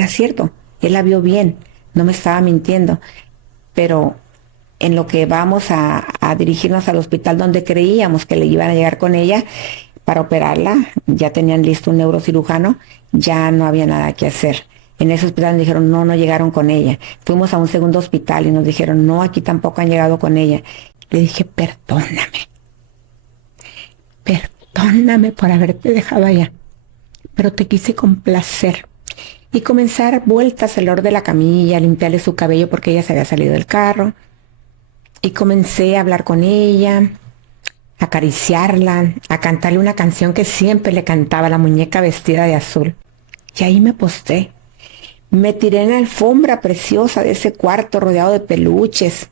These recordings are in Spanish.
era cierto, él la vio bien, no me estaba mintiendo, pero en lo que vamos a dirigirnos al hospital donde creíamos que le iban a llegar con ella para operarla, ya tenían listo un neurocirujano, ya no había nada que hacer. En ese hospital nos dijeron, no, no llegaron con ella. Fuimos a un segundo hospital y nos dijeron, no, aquí tampoco han llegado con ella. Le dije, perdóname por haberte dejado allá, pero te quise complacer. Y comenzar vueltas alrededor de la camilla, limpiarle su cabello porque ella se había salido del carro. Y comencé a hablar con ella, a acariciarla, a cantarle una canción que siempre le cantaba, la muñeca vestida de azul. Y ahí me posté. Me tiré en la alfombra preciosa de ese cuarto rodeado de peluches.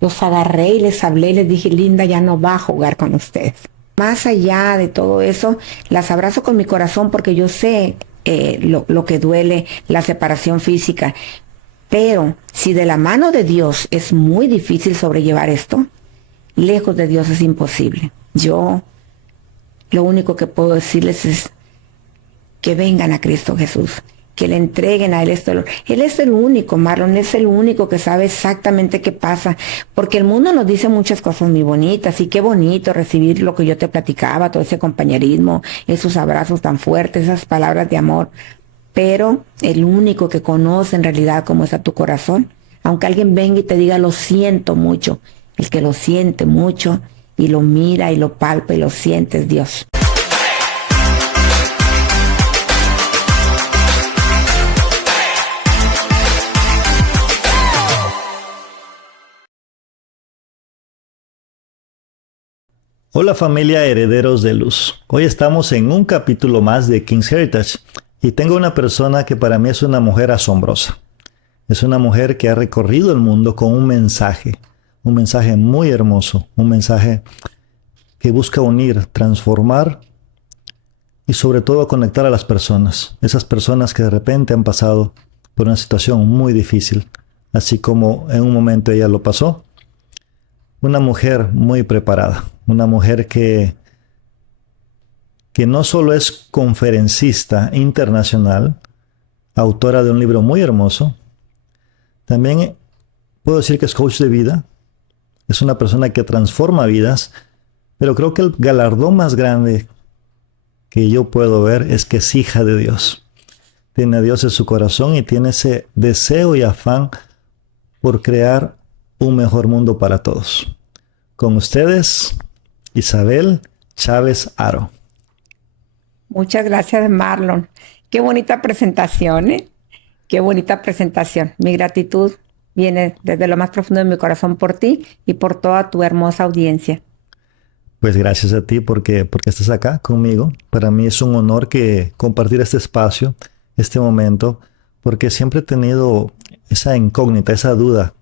Los agarré y les hablé y les dije, Linda ya no va a jugar con ustedes. Más allá de todo eso, las abrazo con mi corazón porque yo sé lo que duele la separación física. Pero si de la mano de Dios es muy difícil sobrellevar esto, lejos de Dios es imposible. Yo lo único que puedo decirles es que vengan a Cristo Jesús, que le entreguen a Él este dolor. Él es el único, Marlon, es el único que sabe exactamente qué pasa, porque el mundo nos dice muchas cosas muy bonitas, y qué bonito recibir lo que yo te platicaba, todo ese compañerismo, esos abrazos tan fuertes, esas palabras de amor, pero el único que conoce en realidad cómo está tu corazón, aunque alguien venga y te diga lo siento mucho, el que lo siente mucho y lo mira y lo palpa y lo siente es Dios. Hola familia Herederos de Luz. Hoy estamos en un capítulo más de King's Heritage y tengo una persona que para mí es una mujer asombrosa. Es una mujer que ha recorrido el mundo con un mensaje muy hermoso, un mensaje que busca unir, transformar y sobre todo conectar a las personas. Esas personas que de repente han pasado por una situación muy difícil, así como en un momento ella lo pasó. Una mujer muy preparada, una mujer que no solo es conferencista internacional, autora de un libro muy hermoso, también puedo decir que es coach de vida, es una persona que transforma vidas, pero creo que el galardón más grande que yo puedo ver es que es hija de Dios. Tiene a Dios en su corazón y tiene ese deseo y afán por crear un mejor mundo para todos. Con ustedes, Isabel Chávez Aro. Muchas gracias, Marlon. Qué bonita presentación, ¿eh? Qué bonita presentación. Mi gratitud viene desde lo más profundo de mi corazón por ti y por toda tu hermosa audiencia. Pues gracias a ti porque estás acá conmigo. Para mí es un honor que compartir este espacio, este momento, porque siempre he tenido esa incógnita, esa duda.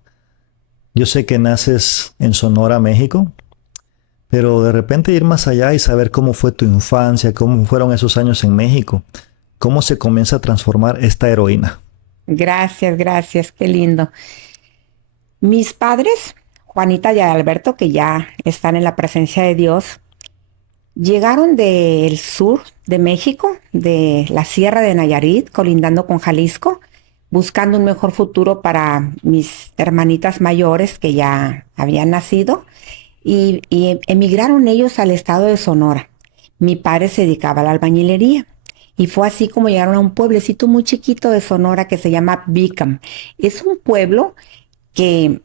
Yo sé que naces en Sonora, México, pero de repente ir más allá y saber cómo fue tu infancia, cómo fueron esos años en México, cómo se comienza a transformar esta heroína. Gracias, qué lindo. Mis padres, Juanita y Alberto, que ya están en la presencia de Dios, llegaron del sur de México, de la Sierra de Nayarit, colindando con Jalisco, buscando un mejor futuro para mis hermanitas mayores que ya habían nacido, y emigraron ellos al estado de Sonora. Mi padre se dedicaba a la albañilería, y fue así como llegaron a un pueblecito muy chiquito de Sonora que se llama Bicam. Es un pueblo que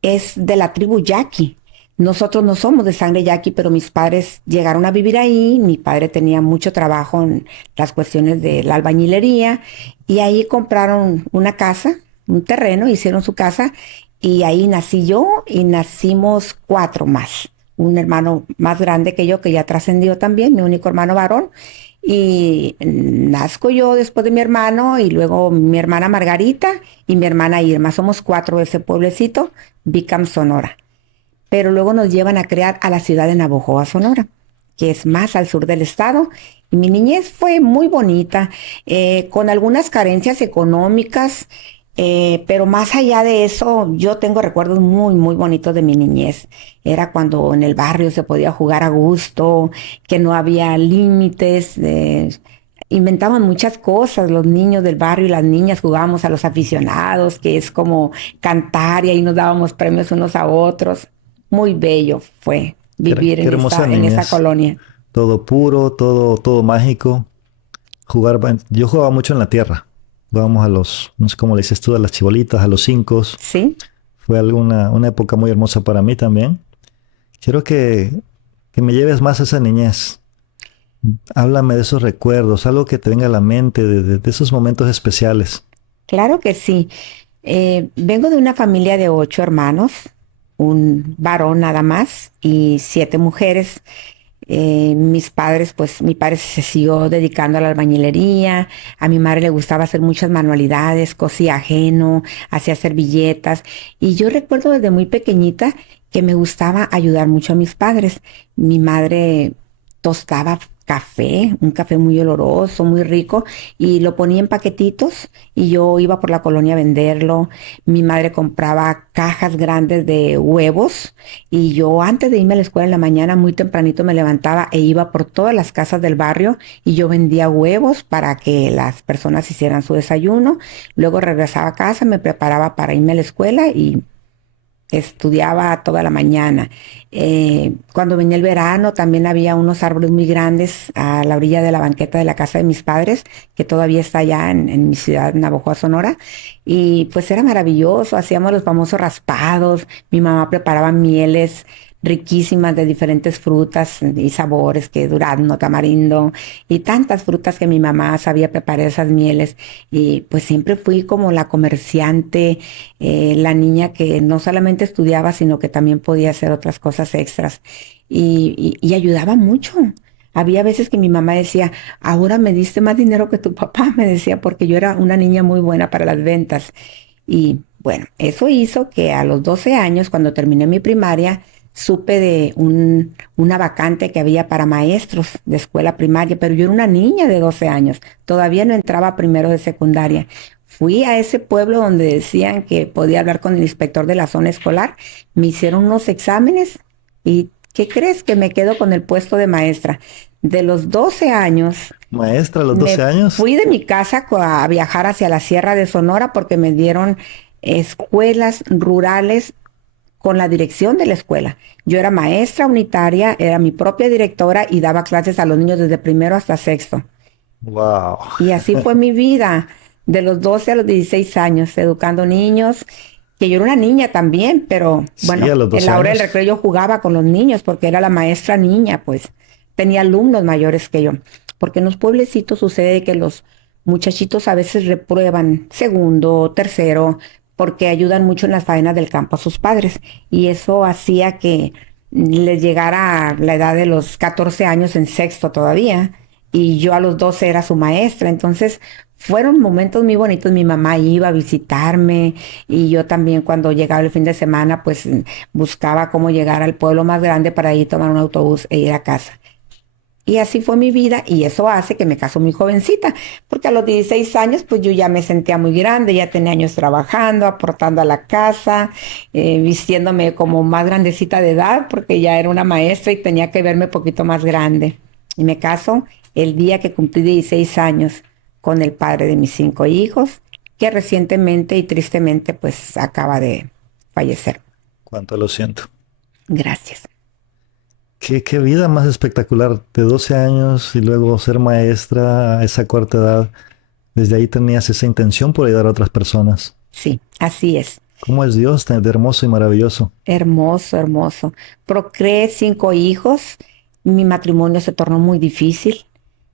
es de la tribu Yaqui. Nosotros no somos de sangre yaqui, pero mis padres llegaron a vivir ahí. Mi padre tenía mucho trabajo en las cuestiones de la albañilería y ahí compraron una casa, un terreno, hicieron su casa y ahí nací yo y nacimos 4 más. Un hermano más grande que yo que ya trascendió también, mi único hermano varón. Y nazco yo después de mi hermano y luego mi hermana Margarita y mi hermana Irma. Somos 4 de ese pueblecito, Bicam, Sonora. Pero luego nos llevan a crear a la ciudad de Navojoa, Sonora, que es más al sur del estado. Y mi niñez fue muy bonita, con algunas carencias económicas, pero más allá de eso, yo tengo recuerdos muy, muy bonitos de mi niñez. Era cuando en el barrio se podía jugar a gusto, que no había límites, inventamos muchas cosas, los niños del barrio y las niñas jugábamos a los aficionados, que es como cantar y ahí nos dábamos premios unos a otros. Muy bello fue vivir Qué hermosa en esa niñez. colonia. Todo puro, todo mágico. Yo jugaba mucho en la tierra. Jugábamos a los, no sé cómo le dices tú, a las chibolitas, a los cinco. ¿Sí? Fue una época muy hermosa para mí también. Quiero que me lleves más a esa niñez. Háblame de esos recuerdos, algo que te venga a la mente, de esos momentos especiales. Claro que sí. Vengo de una familia de 8 hermanos, un varón nada más y 7 mujeres. Mis padres, pues mi padre se siguió dedicando a la albañilería, a mi madre le gustaba hacer muchas manualidades, cosía ajeno, hacía servilletas y yo recuerdo desde muy pequeñita que me gustaba ayudar mucho a mis padres. Mi madre tostaba café, un café muy oloroso, muy rico, y lo ponía en paquetitos y yo iba por la colonia a venderlo. Mi madre compraba cajas grandes de huevos y yo antes de irme a la escuela en la mañana, muy tempranito me levantaba e iba por todas las casas del barrio y yo vendía huevos para que las personas hicieran su desayuno. Luego regresaba a casa, me preparaba para irme a la escuela y estudiaba toda la mañana. Cuando venía el verano también había unos árboles muy grandes a la orilla de la banqueta de la casa de mis padres, que todavía está allá en mi ciudad, Navojoa, Sonora. Y pues era maravilloso, hacíamos los famosos raspados, mi mamá preparaba mieles riquísimas de diferentes frutas y sabores, que durazno, tamarindo y tantas frutas que mi mamá sabía preparar esas mieles. Y pues siempre fui como la comerciante, la niña que no solamente estudiaba, sino que también podía hacer otras cosas extras y ayudaba mucho. Había veces que mi mamá decía, ahora me diste más dinero que tu papá, me decía, porque yo era una niña muy buena para las ventas. Y bueno, eso hizo que a los 12 años, cuando terminé mi primaria, supe de una vacante que había para maestros de escuela primaria, pero yo era una niña de 12 años, todavía no entraba a primero de secundaria. Fui a ese pueblo donde decían que podía hablar con el inspector de la zona escolar, me hicieron unos exámenes y ¿qué crees? Que me quedo con el puesto de maestra. De los 12 años, Maestra, a los me 12 años. fui de mi casa a viajar hacia la Sierra de Sonora porque me dieron escuelas rurales con la dirección de la escuela. Yo era maestra unitaria, era mi propia directora y daba clases a los niños desde primero hasta sexto. Wow. Y así fue mi vida, de los 12 a los 16 años, educando niños, que yo era una niña también, pero Sí, bueno, a los en 12 la hora del años. recreo yo jugaba con los niños porque era la maestra niña, pues tenía alumnos mayores que yo. Porque en los pueblecitos sucede que los muchachitos a veces reprueban segundo, tercero, porque ayudan mucho en las faenas del campo a sus padres. Y eso hacía que les llegara a la edad de los 14 años en sexto todavía. Y yo a los 12 era su maestra. Entonces fueron momentos muy bonitos. Mi mamá iba a visitarme y yo también cuando llegaba el fin de semana, pues buscaba cómo llegar al pueblo más grande para ir a tomar un autobús e ir a casa. Y así fue mi vida y eso hace que me caso muy jovencita, porque a los 16 años pues yo ya me sentía muy grande, ya tenía años trabajando, aportando a la casa, vistiéndome como más grandecita de edad, porque ya era una maestra y tenía que verme un poquito más grande. Y me caso el día que cumplí 16 años con el padre de mis 5 hijos, que recientemente y tristemente pues acaba de fallecer. Cuánto lo siento. Gracias. Qué vida más espectacular. De 12 años y luego ser maestra a esa corta edad. Desde ahí tenías esa intención por ayudar a otras personas. Sí, así es. ¿Cómo es Dios tan hermoso y maravilloso? Hermoso, hermoso. Procreé 5 hijos. Mi matrimonio se tornó muy difícil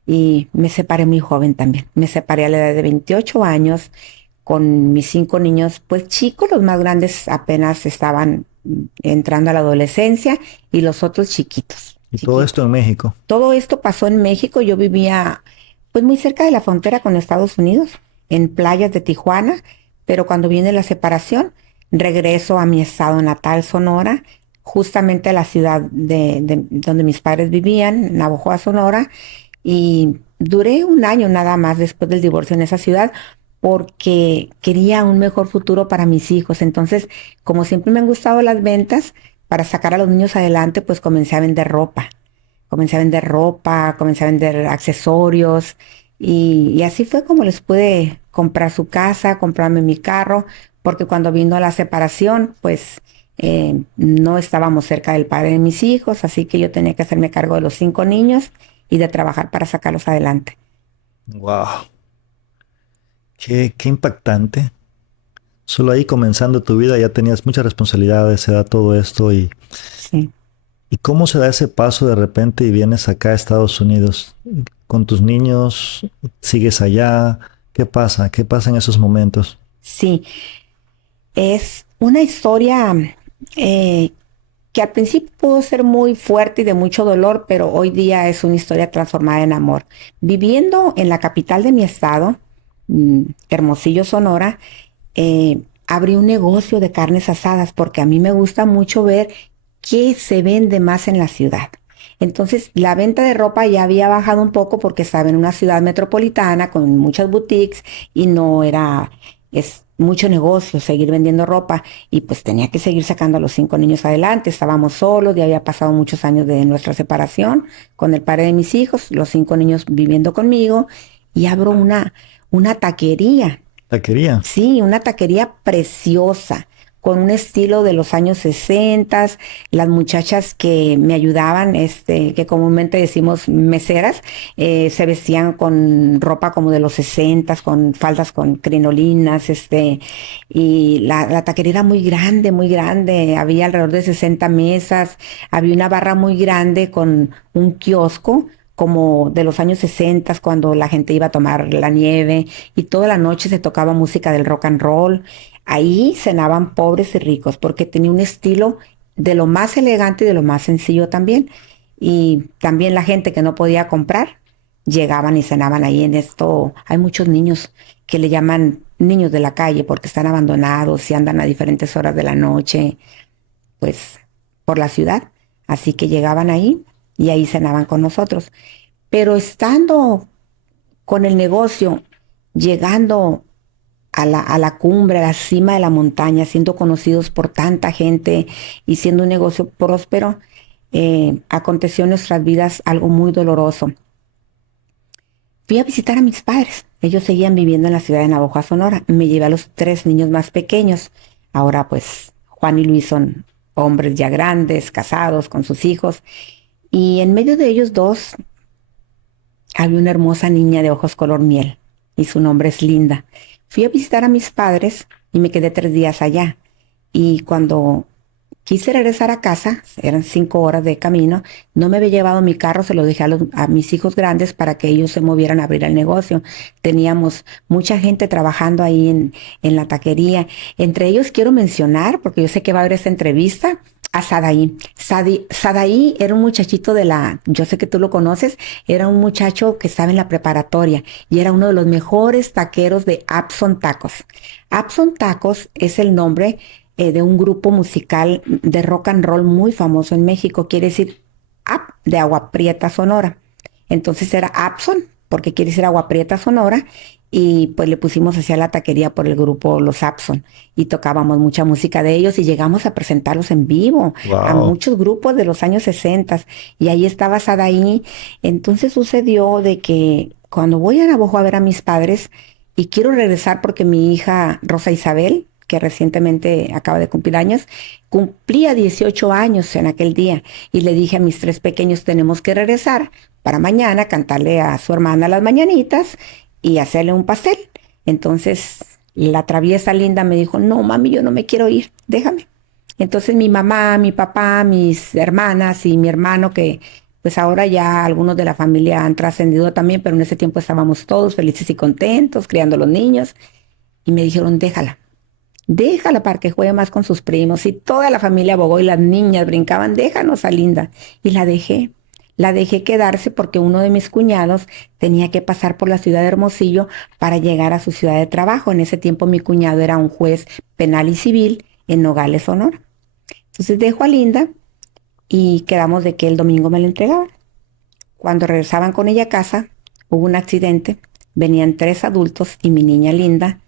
y me separé muy joven también. Me separé a la edad de 28 años con mis 5 niños, pues chicos, los más grandes apenas estaban entrando a la adolescencia y los otros chiquitos, Y todo esto chiquitos. en México. Todo esto pasó en México. Yo vivía pues muy cerca de la frontera con Estados Unidos, en playas de Tijuana, pero cuando viene la separación, regreso a mi estado natal, Sonora, justamente a la ciudad de donde mis padres vivían, Navojoa, Sonora, y duré un año nada más después del divorcio en esa ciudad porque quería un mejor futuro para mis hijos. Entonces, como siempre me han gustado las ventas, para sacar a los niños adelante, pues comencé a vender ropa. Comencé a vender ropa, comencé a vender accesorios Y así fue como les pude comprar su casa, comprarme mi carro, porque cuando vino la separación, pues no estábamos cerca del padre de mis hijos, así que yo tenía que hacerme cargo de los 5 niños y de trabajar para sacarlos adelante. Wow, qué impactante. Solo ahí comenzando tu vida ya tenías muchas responsabilidades, se da todo esto Sí. y cómo se da ese paso de repente y vienes acá a Estados Unidos con tus niños, sigues allá, ¿qué pasa? ¿Qué pasa en esos momentos? Sí, es una historia eh, que al principio pudo ser muy fuerte y de mucho dolor, pero hoy día es una historia transformada en amor. Viviendo en la capital de mi estado, Hermosillo, Sonora, abrí un negocio de carnes asadas porque a mí me gusta mucho ver qué se vende más en la ciudad. Entonces, la venta de ropa ya había bajado un poco porque estaba en una ciudad metropolitana con muchas boutiques y no era, es mucho negocio seguir vendiendo ropa y pues tenía que seguir sacando a los 5 niños adelante. Estábamos solos, ya había pasado muchos años de nuestra separación con el padre de mis hijos, los 5 niños viviendo conmigo y abro una taquería. Taquería. Sí, una taquería preciosa, con un estilo de los años 60. Las muchachas que me ayudaban, que comúnmente decimos meseras, se vestían con ropa como de los 60, con faldas con crinolinas, y la taquería era muy grande, había alrededor de 60 mesas, había una barra muy grande con un kiosco como de los años 60, cuando la gente iba a tomar la nieve y toda la noche se tocaba música del rock and roll. Ahí cenaban pobres y ricos porque tenía un estilo de lo más elegante y de lo más sencillo también. Y también la gente que no podía comprar llegaban y cenaban ahí en esto. Hay muchos niños que le llaman niños de la calle porque están abandonados y andan a diferentes horas de la noche, pues por la ciudad. Así que llegaban ahí y ahí cenaban con nosotros. Pero estando con el negocio, llegando a la cumbre, a la cima de la montaña, siendo conocidos por tanta gente y siendo un negocio próspero, aconteció en nuestras vidas algo muy doloroso. Fui a visitar a mis padres. Ellos seguían viviendo en la ciudad de Navojoa, Sonora. Me llevé a los 3 niños más pequeños. Ahora pues Juan y Luis son hombres ya grandes, casados con sus hijos. Y en medio de ellos dos había una hermosa niña de ojos color miel y su nombre es Linda. Fui a visitar a mis padres y me quedé 3 días allá. Y cuando quise regresar a casa, eran 5 horas de camino, no me había llevado mi carro, se lo dejé a mis hijos grandes para que ellos se movieran a abrir el negocio. Teníamos mucha gente trabajando ahí en la taquería. Entre ellos quiero mencionar, porque yo sé que va a haber esta entrevista, a Sadaí. Sadaí era un muchachito yo sé que tú lo conoces, era un muchacho que estaba en la preparatoria y era uno de los mejores taqueros de Abson Tacos. Abson Tacos es el nombre de un grupo musical de rock and roll muy famoso en México. Quiere decir Ap de Agua Prieta Sonora. Entonces era Abson, porque quiere decir Agua Prieta Sonora, y pues le pusimos hacia la taquería por el grupo Los Abson y tocábamos mucha música de ellos y llegamos a presentarlos en vivo a Wow. muchos grupos de los años 60 y ahí estaba Sadaí. Entonces sucedió de que cuando voy a Navojoa a ver a mis padres y quiero regresar porque mi hija Rosa Isabel, que recientemente acaba de cumplir años, cumplía 18 años en aquel día y le dije a mis 3 pequeños, tenemos que regresar para mañana cantarle a su hermana las mañanitas y hacerle un pastel. Entonces la traviesa Linda me dijo, no mami, yo no me quiero ir, déjame. Entonces mi mamá, mi papá, mis hermanas y mi hermano, que pues ahora ya algunos de la familia han trascendido también, pero en ese tiempo estábamos todos felices y contentos, criando a los niños, y me dijeron, déjala para que juegue más con sus primos. Y toda la familia abogó y las niñas brincaban, déjanos a Linda. Y la dejé. La dejé quedarse porque uno de mis cuñados tenía que pasar por la ciudad de Hermosillo para llegar a su ciudad de trabajo. En ese tiempo mi cuñado era un juez penal y civil en Nogales, Sonora. Entonces dejo a Linda y quedamos de que el domingo me la entregaban. Cuando regresaban con ella a casa, hubo un accidente. Venían 3 adultos y mi niña Linda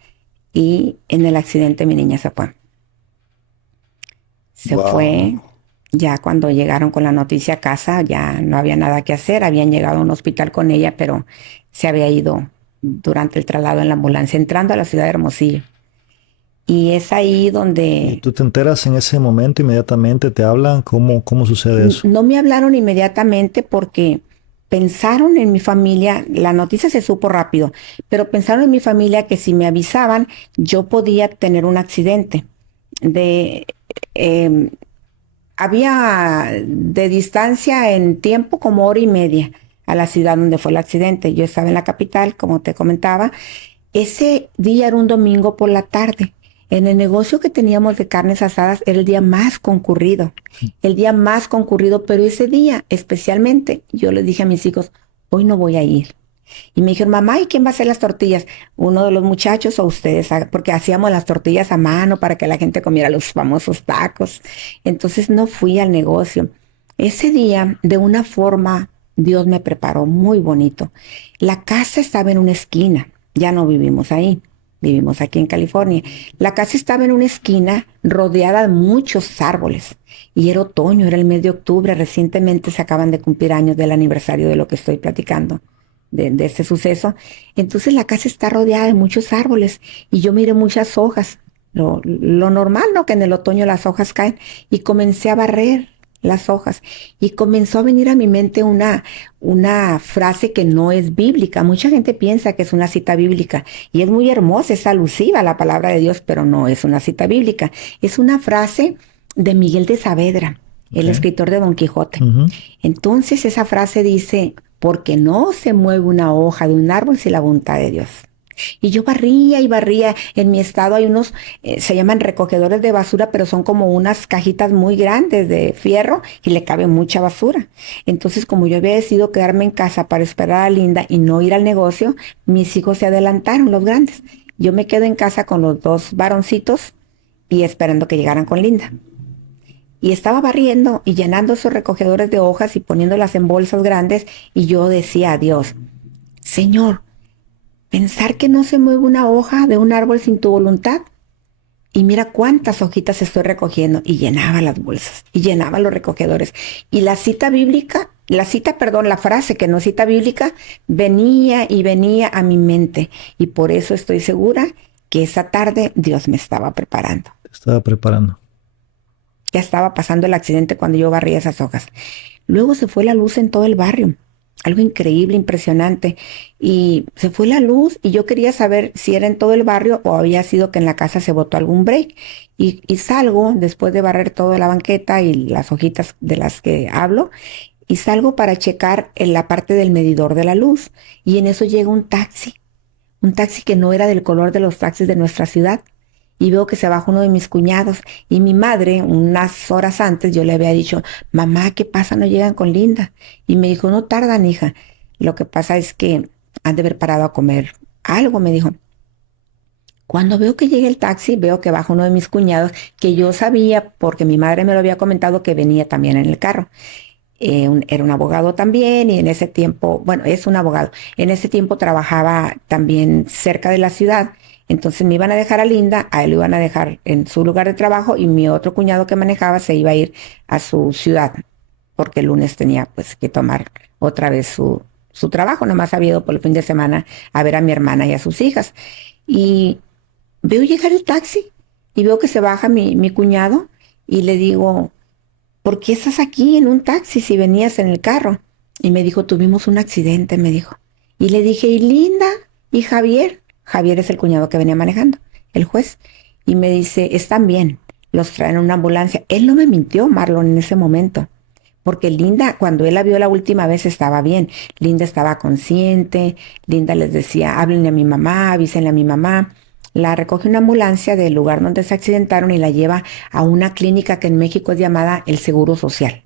y en el accidente mi niña se fue. Se Wow. fue Ya cuando llegaron con la noticia a casa, ya no había nada que hacer. Habían llegado a un hospital con ella, pero se había ido durante el traslado en la ambulancia, entrando a la ciudad de Hermosillo. Y es ahí ¿Y donde tú te enteras en ese momento, inmediatamente te hablan? ¿Cómo sucede eso? no me hablaron inmediatamente porque pensaron en mi familia, la noticia se supo rápido, pero pensaron en mi familia que si me avisaban, yo podía tener un accidente. De, em, Había de distancia en tiempo como hora y media a la ciudad donde fue el accidente. Yo estaba en la capital, como te comentaba. Ese día era un domingo por la tarde. En el negocio que teníamos de carnes asadas era el día más concurrido, pero ese día especialmente yo les dije a mis hijos, hoy no voy a ir. Y me dijeron, mamá, ¿y quién va a hacer las tortillas? ¿Uno de los muchachos o ustedes? Porque hacíamos las tortillas a mano para que la gente comiera los famosos tacos. Entonces no fui al negocio. Ese día, de una forma, Dios me preparó muy bonito. La casa estaba en una esquina, ya no vivimos ahí, vivimos aquí en California. La casa estaba en una esquina rodeada de muchos árboles. Y era otoño, era el mes de octubre, recientemente se acaban de cumplir años del aniversario de lo que estoy platicando de este suceso. Entonces la casa está rodeada de muchos árboles y yo miré muchas hojas. Lo normal, ¿no? Que en el otoño las hojas caen y comencé a barrer las hojas y comenzó a venir a mi mente una frase que no es bíblica. Mucha gente piensa que es una cita bíblica y es muy hermosa, es alusiva a la palabra de Dios, pero no es una cita bíblica. Es una frase de Miguel de Saavedra, el Okay. escritor de Don Quijote. Ujú. Entonces esa frase dice, porque no se mueve una hoja de un árbol sin la voluntad de Dios. Y yo barría y barría. En mi estado hay unos, se llaman recogedores de basura, pero son como unas cajitas muy grandes de fierro y le cabe mucha basura. Entonces, como yo había decidido quedarme en casa para esperar a Linda y no ir al negocio, mis hijos se adelantaron, los grandes. Yo me quedo en casa con los dos varoncitos y esperando que llegaran con Linda. Y estaba barriendo y llenando esos recogedores de hojas y poniéndolas en bolsas grandes y yo decía a Dios, Señor, pensar que no se mueve una hoja de un árbol sin tu voluntad. Y mira cuántas hojitas estoy recogiendo. Y llenaba las bolsas y llenaba los recogedores. Y la cita bíblica, la frase que no es cita bíblica, venía y venía a mi mente. Y por eso estoy segura que esa tarde Dios me estaba preparando. Te estaba preparando. Ya estaba pasando el accidente cuando yo barría esas hojas. Luego se fue la luz en todo el barrio. Algo increíble, impresionante. Y se fue la luz y yo quería saber si era en todo el barrio o había sido que en la casa se botó algún break. Y salgo después de barrer toda la banqueta y las hojitas de las que hablo. Y salgo para checar en la parte del medidor de la luz. Y en eso llega un taxi. Un taxi que no era del color de los taxis de nuestra ciudad. Y veo que se baja uno de mis cuñados. Y mi madre, unas horas antes, yo le había dicho, mamá, ¿qué pasa? No llegan con Linda. Y me dijo, no tardan, hija. Lo que pasa es que han de haber parado a comer algo, me dijo. Cuando veo que llega el taxi, veo que baja uno de mis cuñados, que yo sabía, porque mi madre me lo había comentado, que venía también en el carro. Era un abogado también y en ese tiempo, bueno, es un abogado, en ese tiempo trabajaba también cerca de la ciudad. Entonces me iban a dejar a Linda, a él lo iban a dejar en su lugar de trabajo y mi otro cuñado que manejaba se iba a ir a su ciudad porque el lunes tenía pues que tomar otra vez su trabajo, nomás había ido por el fin de semana a ver a mi hermana y a sus hijas. Y veo llegar el taxi y veo que se baja mi cuñado y le digo, ¿por qué estás aquí en un taxi si venías en el carro? Y me dijo, tuvimos un accidente, me dijo. Y le dije, ¿y Linda? ¿Y Javier? Javier es el cuñado que venía manejando, el juez. Y me dice, están bien, los traen en una ambulancia. Él no me mintió, Marlon, en ese momento. Porque Linda, cuando él la vio la última vez, estaba bien. Linda estaba consciente. Linda les decía, háblenle a mi mamá, avísenle a mi mamá. La recoge una ambulancia del lugar donde se accidentaron y la lleva a una clínica que en México es llamada el Seguro Social.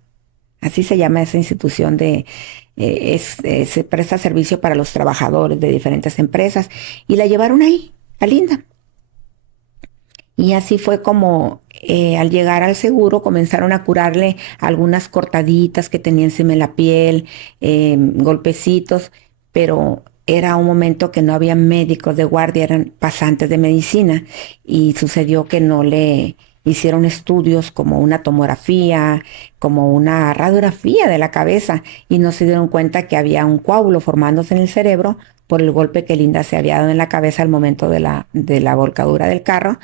Así se llama esa institución se presta servicio para los trabajadores de diferentes empresas. Y la llevaron ahí, a Linda. Y así fue como al llegar al seguro comenzaron a curarle algunas cortaditas que tenía encima de la piel, golpecitos, pero era un momento que no había médicos de guardia, eran pasantes de medicina y sucedió que hicieron estudios como una tomografía, como una radiografía de la cabeza y no se dieron cuenta que había un coágulo formándose en el cerebro por el golpe que Linda se había dado en la cabeza al momento de la volcadura del carro.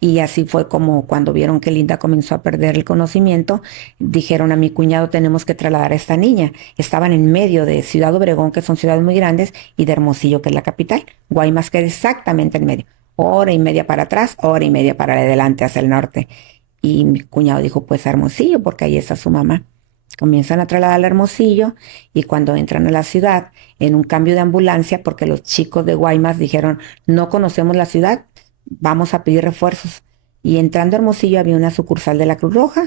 Y así fue como cuando vieron que Linda comenzó a perder el conocimiento, dijeron a mi cuñado, tenemos que trasladar a esta niña. Estaban en medio de Ciudad Obregón, que son ciudades muy grandes, y de Hermosillo, que es la capital. Guaymas queda exactamente en medio. Hora y media para atrás, hora y media para adelante hacia el norte. Y mi cuñado dijo, pues a Hermosillo, porque ahí está su mamá. Comienzan a trasladar a Hermosillo y cuando entran a la ciudad, en un cambio de ambulancia, porque los chicos de Guaymas dijeron, no conocemos la ciudad, vamos a pedir refuerzos. Y entrando a Hermosillo había una sucursal de la Cruz Roja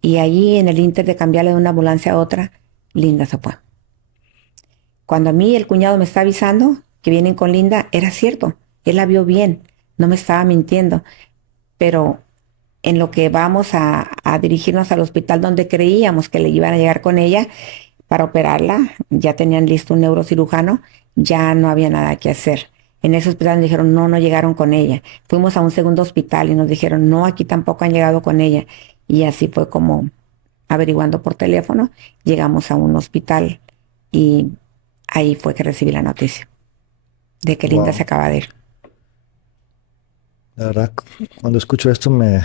y allí en el inter de cambiarle de una ambulancia a otra, Linda se fue. Cuando a mí el cuñado me está avisando que vienen con Linda, era cierto, él la vio bien, no me estaba mintiendo, pero en lo que vamos a dirigirnos al hospital donde creíamos que le iban a llegar con ella para operarla, ya tenían listo un neurocirujano, ya no había nada que hacer. En ese hospital nos dijeron, no, no llegaron con ella. Fuimos a un segundo hospital y nos dijeron, no, aquí tampoco han llegado con ella. Y así fue como, averiguando por teléfono, llegamos a un hospital y ahí fue que recibí la noticia de que Linda se Wow. acaba de ir. La verdad, cuando escucho esto me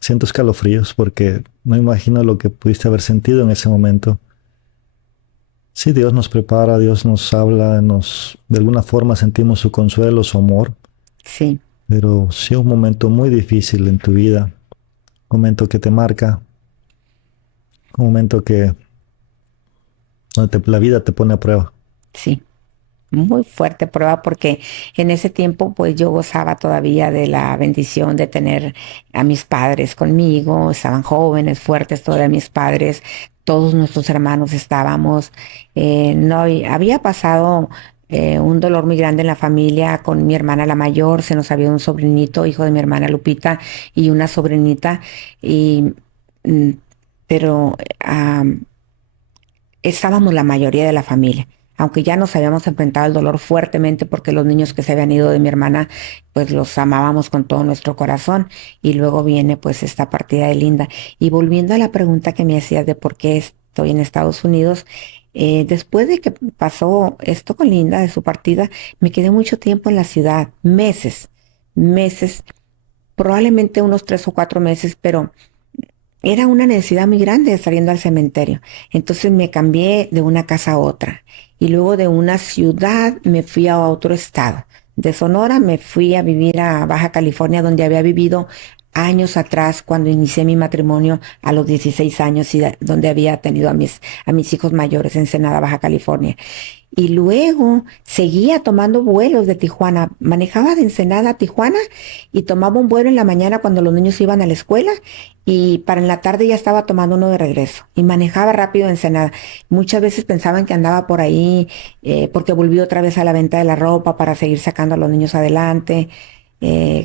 siento escalofríos porque no imagino lo que pudiste haber sentido en ese momento. Sí, Dios nos prepara, Dios nos habla, de alguna forma sentimos su consuelo, su amor, Sí, pero sí un momento muy difícil en tu vida, un momento que te marca, un momento que donde la vida te pone a prueba. sí. Muy fuerte prueba porque en ese tiempo pues yo gozaba todavía de la bendición de tener a mis padres conmigo, estaban jóvenes, fuertes todavía mis padres, todos nuestros hermanos estábamos, no había pasado un dolor muy grande en la familia con mi hermana la mayor, se nos había un sobrinito, hijo de mi hermana Lupita y una sobrinita, y, mm, pero estábamos la mayoría de la familia, aunque ya nos habíamos enfrentado al dolor fuertemente porque los niños que se habían ido de mi hermana, pues los amábamos con todo nuestro corazón. Y luego viene pues esta partida de Linda. Y volviendo a la pregunta que me hacías de por qué estoy en Estados Unidos, después de que pasó esto con Linda, de su partida, me quedé mucho tiempo en la ciudad, meses, probablemente unos 3 o 4 meses, pero era una necesidad muy grande de estar yendo al cementerio. Entonces me cambié de una casa a otra. Y luego de una ciudad me fui a otro estado. De Sonora me fui a vivir a Baja California, donde había vivido años atrás cuando inicié mi matrimonio a los 16 años y donde había tenido a mis hijos mayores en Ensenada, Baja California. Y luego seguía tomando vuelos de Tijuana. Manejaba de Ensenada a Tijuana y tomaba un vuelo en la mañana cuando los niños iban a la escuela y para en la tarde ya estaba tomando uno de regreso. Y manejaba rápido de Ensenada. Muchas veces pensaban que andaba por ahí porque volví otra vez a la venta de la ropa para seguir sacando a los niños adelante.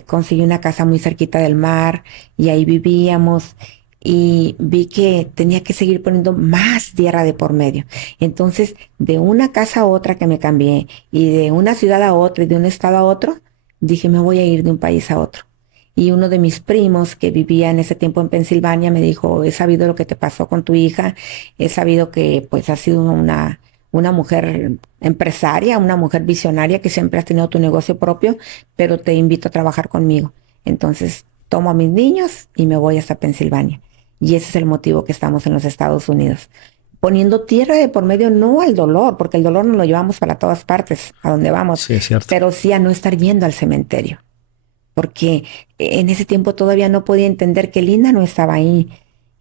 Conseguí una casa muy cerquita del mar y ahí vivíamos y vi que tenía que seguir poniendo más tierra de por medio. Entonces, de una casa a otra que me cambié y de una ciudad a otra y de un estado a otro, dije, me voy a ir de un país a otro. Y uno de mis primos que vivía en ese tiempo en Pensilvania me dijo, he sabido lo que te pasó con tu hija, he sabido que pues has sido una mujer empresaria, una mujer visionaria que siempre has tenido tu negocio propio, pero te invito a trabajar conmigo. Entonces tomo a mis niños y me voy hasta Pensilvania. Y ese es el motivo que estamos en los Estados Unidos. Poniendo tierra de por medio no al dolor, porque el dolor nos lo llevamos para todas partes, a donde vamos, Sí, es cierto. pero sí a no estar yendo al cementerio porque en ese tiempo todavía no podía entender que Linda no estaba ahí.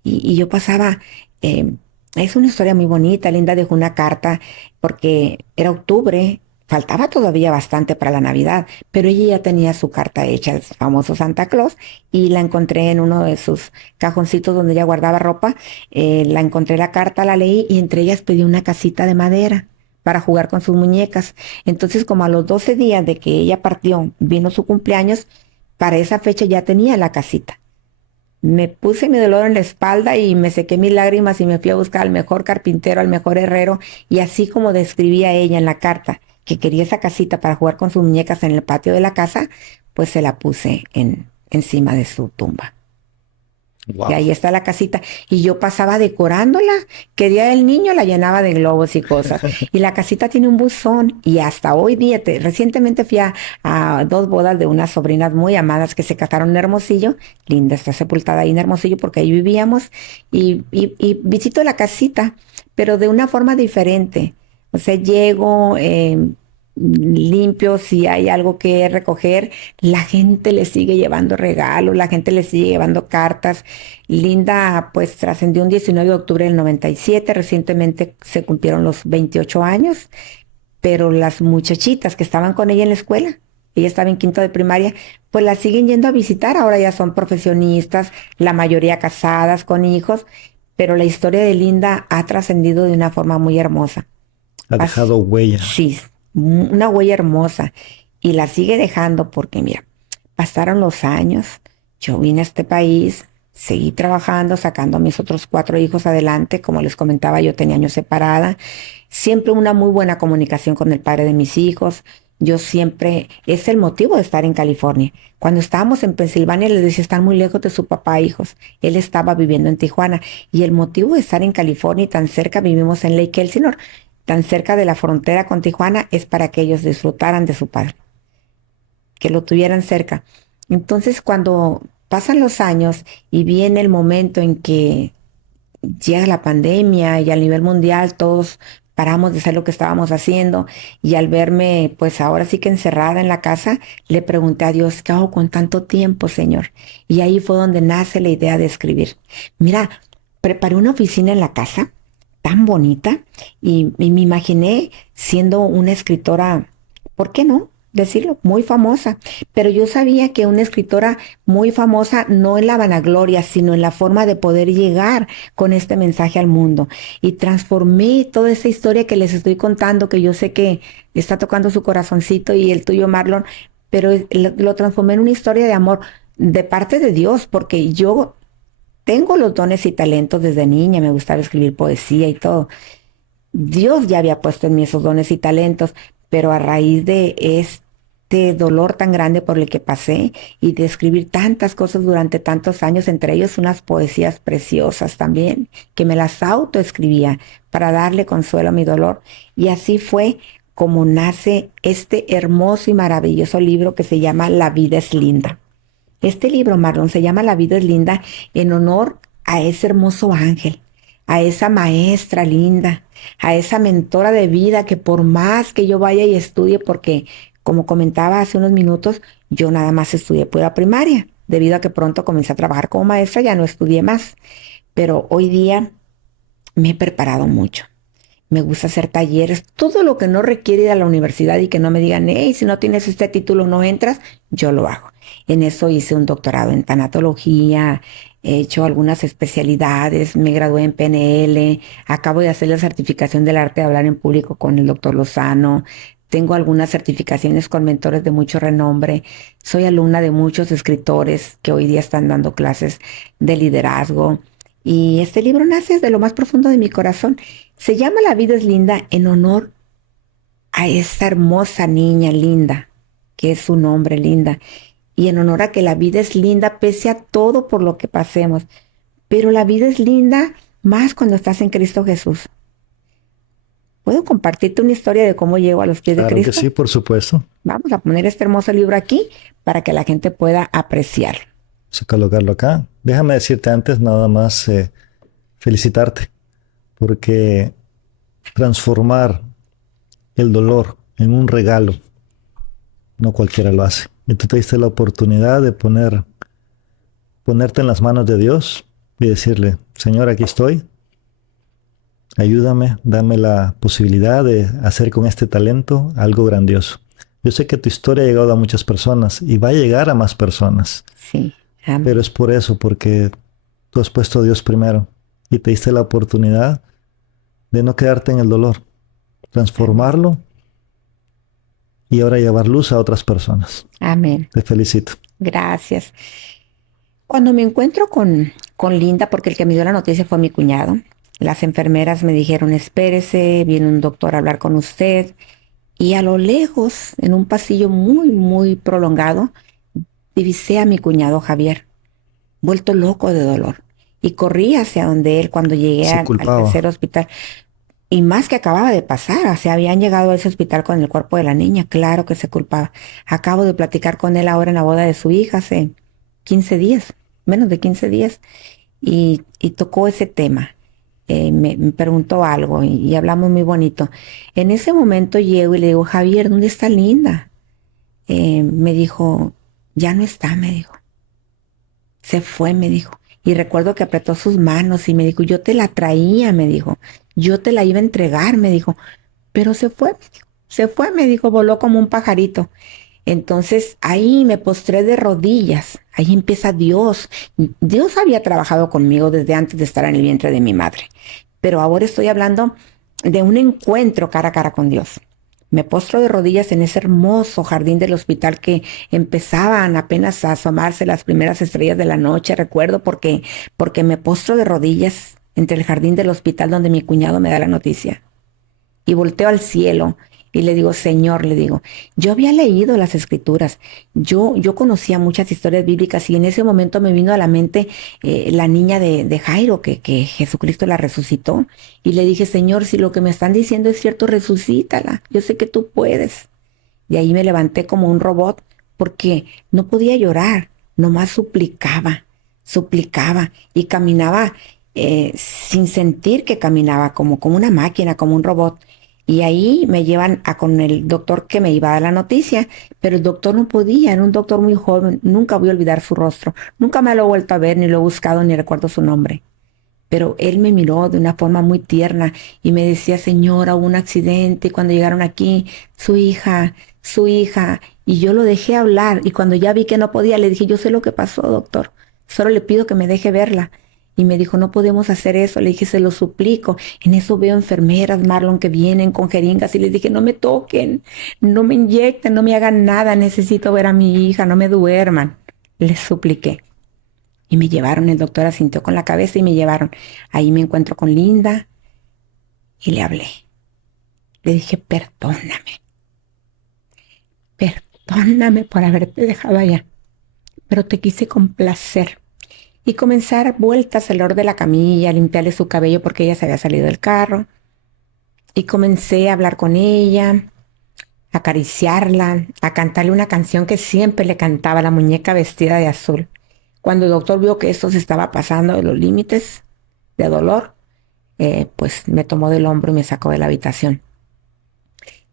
Y yo pasaba, eh, es una historia muy bonita, Linda dejó una carta porque era octubre, faltaba todavía bastante para la Navidad, pero ella ya tenía su carta hecha, el famoso Santa Claus, y la encontré en uno de sus cajoncitos donde ella guardaba ropa, la encontré la carta, la leí y entre ellas pedí una casita de madera para jugar con sus muñecas. Entonces, como a los 12 días de que ella partió, vino su cumpleaños, para esa fecha ya tenía la casita. Me puse mi dolor en la espalda y me sequé mis lágrimas y me fui a buscar al mejor carpintero, al mejor herrero, y así como describía ella en la carta que quería esa casita para jugar con sus muñecas en el patio de la casa, pues se la puse encima de su tumba. Y Wow. ahí está la casita. Y yo pasaba decorándola, que día del niño la llenaba de globos y cosas. Y la casita tiene un buzón. Y hasta hoy día, recientemente fui a 2 bodas de unas sobrinas muy amadas que se casaron en Hermosillo. Linda está sepultada ahí en Hermosillo porque ahí vivíamos. Y visito la casita, pero de una forma diferente. O sea, llego, limpio, si hay algo que recoger, la gente le sigue llevando regalos, la gente le sigue llevando cartas. Linda, pues trascendió un 19 de octubre del 97, recientemente se cumplieron los 28 años, pero las muchachitas que estaban con ella en la escuela, ella estaba en quinto de primaria, pues la siguen yendo a visitar, ahora ya son profesionistas, la mayoría casadas con hijos, pero la historia de Linda ha trascendido de una forma muy hermosa. Ha As- dejado huella. sí, una huella hermosa. Y la sigue dejando porque, mira, pasaron los años, yo vine a este país, seguí trabajando, sacando a mis otros 4 hijos adelante. Como les comentaba, yo tenía años separada. Siempre una muy buena comunicación con el padre de mis hijos. Yo siempre, es el motivo de estar en California. Cuando estábamos en Pensilvania, les decía, están muy lejos de su papá, hijos. Él estaba viviendo en Tijuana. Y el motivo de estar en California y tan cerca, vivimos en Lake Elsinore, tan cerca de la frontera con Tijuana, es para que ellos disfrutaran de su padre, que lo tuvieran cerca. Entonces, cuando pasan los años y viene el momento en que llega la pandemia y a nivel mundial todos paramos de hacer lo que estábamos haciendo, y al verme pues ahora sí que encerrada en la casa, le pregunté a Dios, ¿qué hago con tanto tiempo, Señor? Y ahí fue donde nace la idea de escribir. Mira, preparé una oficina en la casa tan bonita y me imaginé siendo una escritora, ¿por qué no decirlo? Muy famosa. Pero yo sabía que una escritora muy famosa no en la vanagloria, sino en la forma de poder llegar con este mensaje al mundo. Y transformé toda esa historia que les estoy contando, que yo sé que está tocando su corazoncito y el tuyo, Marlon, pero lo transformé en una historia de amor de parte de Dios, porque yo tengo los dones y talentos desde niña, me gustaba escribir poesía y todo. Dios ya había puesto en mí esos dones y talentos, pero a raíz de este dolor tan grande por el que pasé y de escribir tantas cosas durante tantos años, entre ellos unas poesías preciosas también, que me las autoescribía para darle consuelo a mi dolor. Y así fue como nace este hermoso y maravilloso libro que se llama La vida es linda. Este libro, Marlon, se llama La vida es linda en honor a ese hermoso ángel, a esa maestra linda, a esa mentora de vida que por más que yo vaya y estudie, porque como comentaba hace unos minutos, yo nada más estudié pura primaria, debido a que pronto comencé a trabajar como maestra, ya no estudié más, pero hoy día me he preparado mucho. Me gusta hacer talleres, todo lo que no requiere ir a la universidad y que no me digan, hey, si no tienes este título no entras, yo lo hago. En eso hice un doctorado en tanatología, he hecho algunas especialidades, me gradué en PNL, acabo de hacer la certificación del arte de hablar en público con el doctor Lozano, tengo algunas certificaciones con mentores de mucho renombre, soy alumna de muchos escritores que hoy día están dando clases de liderazgo. Y este libro nace desde lo más profundo de mi corazón. Se llama La vida es linda en honor a esa hermosa niña linda, que es su nombre, Linda, y en honor a que la vida es linda pese a todo por lo que pasemos. Pero la vida es linda más cuando estás en Cristo Jesús. ¿Puedo compartirte una historia de cómo llego a los pies de Claro que Cristo? sí, por supuesto. Vamos a poner este hermoso libro aquí para que la gente pueda apreciarlo. Vamos a colocarlo acá. Déjame decirte antes nada más felicitarte porque transformar el dolor en un regalo, no cualquiera lo hace. Y tú te diste la oportunidad de ponerte en las manos de Dios y decirle, Señor, aquí estoy, ayúdame, dame la posibilidad de hacer con este talento algo grandioso. Yo sé que tu historia ha llegado a muchas personas y va a llegar a más personas, Sí, amén. pero es por eso, porque tú has puesto a Dios primero y te diste la oportunidad de no quedarte en el dolor, transformarlo y ahora llevar luz a otras personas. Amén. Te felicito. Gracias. Cuando me encuentro con Linda, porque el que me dio la noticia fue mi cuñado, las enfermeras me dijeron, espérese, viene un doctor a hablar con usted. Y a lo lejos, en un pasillo muy, muy prolongado, divisé a mi cuñado Javier, vuelto loco de dolor. Y corrí hacia donde él cuando llegué Se al tercer culpaba. hospital. Y más que acababa de pasar, o sea, habían llegado a ese hospital con el cuerpo de la niña, claro que se culpaba. Acabo de platicar con él ahora en la boda de su hija hace 15 días, menos de 15 días, y tocó ese tema. Me preguntó algo y hablamos muy bonito. En ese momento llego y le digo, Javier, ¿dónde está Linda? Me dijo, ya no está, me dijo. Se fue, me dijo. Y recuerdo que apretó sus manos y me dijo, yo te la traía, me dijo. Yo te la iba a entregar, me dijo. Pero se fue, me dijo. Se fue, me dijo, voló como un pajarito. Entonces ahí me postré de rodillas. Ahí empieza Dios. Dios había trabajado conmigo desde antes de estar en el vientre de mi madre. Pero ahora estoy hablando de un encuentro cara a cara con Dios. Me postro de rodillas en ese hermoso jardín del hospital que empezaban apenas a asomarse las primeras estrellas de la noche, recuerdo, porque me postro de rodillas entre el jardín del hospital donde mi cuñado me da la noticia. Y volteo al cielo y le digo, Señor, le digo, yo había leído las escrituras, yo conocía muchas historias bíblicas y en ese momento me vino a la mente la niña de Jairo, que Jesucristo la resucitó. Y le dije, Señor, si lo que me están diciendo es cierto, resucítala, yo sé que tú puedes. De ahí me levanté como un robot porque no podía llorar, nomás suplicaba y caminaba sin sentir que caminaba, como una máquina, como un robot. Y ahí me llevan a con el doctor que me iba a dar la noticia, pero el doctor no podía, era un doctor muy joven, nunca voy a olvidar su rostro, nunca me lo he vuelto a ver, ni lo he buscado, ni recuerdo su nombre. Pero él me miró de una forma muy tierna y me decía, señora, hubo un accidente y cuando llegaron aquí, su hija, y yo lo dejé hablar y cuando ya vi que no podía, le dije, yo sé lo que pasó, doctor, solo le pido que me deje verla. Y me dijo, no podemos hacer eso. Le dije, se lo suplico. En eso veo enfermeras, Marlon, que vienen con jeringas y les dije, no me toquen, no me inyecten, no me hagan nada, necesito ver a mi hija, no me duerman. Les supliqué. Y me llevaron, el doctor asintió con la cabeza y me llevaron. Ahí me encuentro con Linda y le hablé. Le dije, perdóname por haberte dejado allá, pero te quise complacer. Y comenzar vueltas alrededor de la camilla, limpiarle su cabello porque ella se había salido del carro. Y comencé a hablar con ella, a acariciarla, a cantarle una canción que siempre le cantaba, la muñeca vestida de azul. Cuando el doctor vio que esto se estaba pasando de los límites de dolor, pues me tomó del hombro y me sacó de la habitación.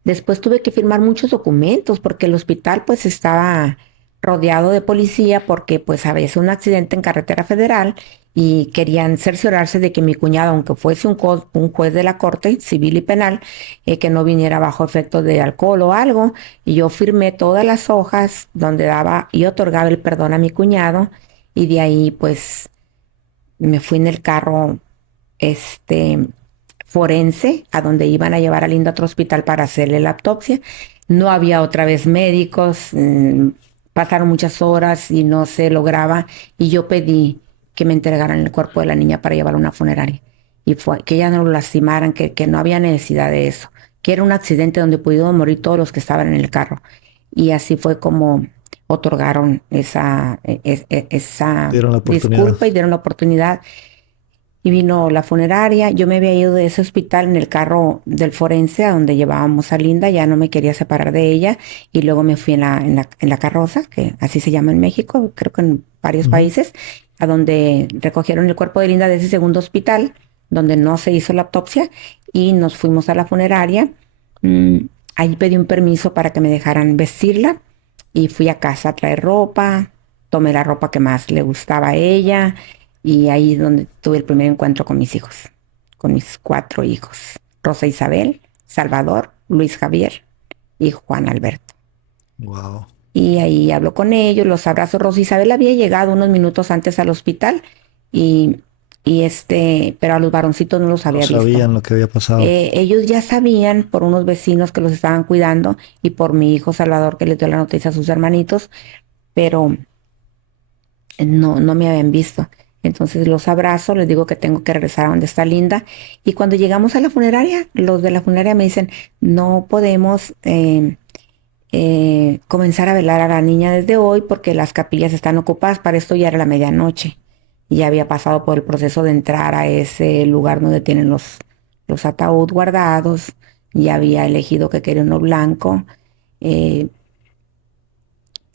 Después tuve que firmar muchos documentos porque el hospital pues estaba rodeado de policía porque pues había sido un accidente en carretera federal y querían cerciorarse de que mi cuñado, aunque fuese un juez de la corte civil y penal, que no viniera bajo efecto de alcohol o algo. Y yo firmé todas las hojas donde daba y otorgaba el perdón a mi cuñado y de ahí pues me fui en el carro este forense a donde iban a llevar a Linda a otro hospital para hacerle la autopsia. No había otra vez médicos, pasaron muchas horas y no se lograba y yo pedí que me entregaran el cuerpo de la niña para llevarla a una funeraria y fue que ya no lo lastimaran, que no había necesidad de eso, que era un accidente donde pudieron morir todos los que estaban en el carro. Y así fue como otorgaron esa Dieron la oportunidad. disculpa y dieron la oportunidad. Y vino la funeraria. Yo me había ido de ese hospital en el carro del forense a donde llevábamos a Linda. Ya no me quería separar de ella. Y luego me fui en la carroza, que así se llama en México, creo que en varios Ujú. países, a donde recogieron el cuerpo de Linda de ese segundo hospital, donde no se hizo la autopsia. Y nos fuimos a la funeraria. Mm, Ahí pedí un permiso para que me dejaran vestirla. Y fui a casa a traer ropa. Tomé la ropa que más le gustaba a ella y ahí es donde tuve el primer encuentro con mis hijos, con mis 4 hijos, Rosa Isabel, Salvador, Luis Javier y Juan Alberto. Wow. Y ahí hablo con ellos, los abrazo. Rosa Isabel había llegado unos minutos antes al hospital y, pero a los varoncitos no los No había visto. sabían lo que había pasado. Ellos ya sabían por unos vecinos que los estaban cuidando y por mi hijo Salvador que les dio la noticia a sus hermanitos, pero no me habían visto. Entonces los abrazo, les digo que tengo que regresar a donde está Linda. Y cuando llegamos a la funeraria, los de la funeraria me dicen, no podemos comenzar a velar a la niña desde hoy porque las capillas están ocupadas. Para esto ya era la medianoche. Ya había pasado por el proceso de entrar a ese lugar donde tienen los ataúd guardados. Ya había elegido que quería uno blanco. Eh,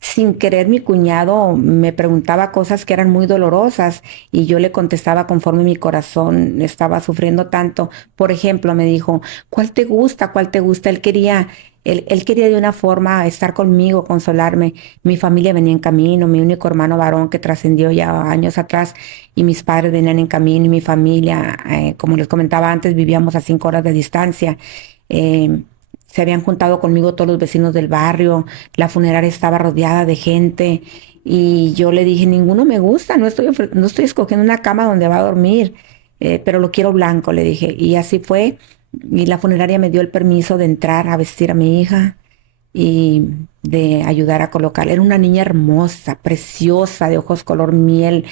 Sin querer, mi cuñado me preguntaba cosas que eran muy dolorosas y yo le contestaba conforme mi corazón estaba sufriendo tanto. Por ejemplo, me dijo, ¿cuál te gusta? ¿Cuál te gusta? Él quería de una forma estar conmigo, consolarme. Mi familia venía en camino, mi único hermano varón que trascendió ya años atrás y mis padres venían en camino y mi familia, como les comentaba antes, vivíamos a 5 horas de distancia. Eh, Se habían juntado conmigo todos los vecinos del barrio, la funeraria estaba rodeada de gente y yo le dije, ninguno me gusta, no estoy escogiendo una cama donde va a dormir, pero lo quiero blanco, le dije. Y así fue, y la funeraria me dio el permiso de entrar a vestir a mi hija y de ayudar a colocar. Era una niña hermosa, preciosa, de ojos color miel.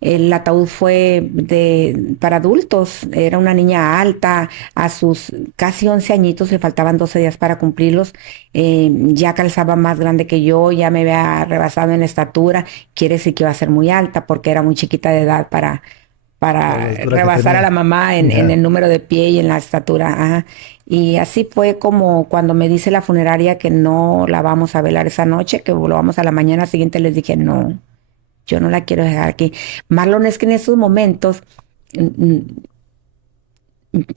El ataúd fue para adultos, era una niña alta, a sus casi 11 añitos, le faltaban 12 días para cumplirlos, ya calzaba más grande que yo, ya me había rebasado en estatura, quiere decir que iba a ser muy alta porque era muy chiquita de edad Para la para altura que rebasar a la tenía. mamá en Ya. el número de pie y en la estatura. Ajá. Y así fue como cuando me dice la funeraria que no la vamos a velar esa noche, que lo vamos a la mañana siguiente, les dije, no, yo no la quiero dejar aquí. Marlon, es que en esos momentos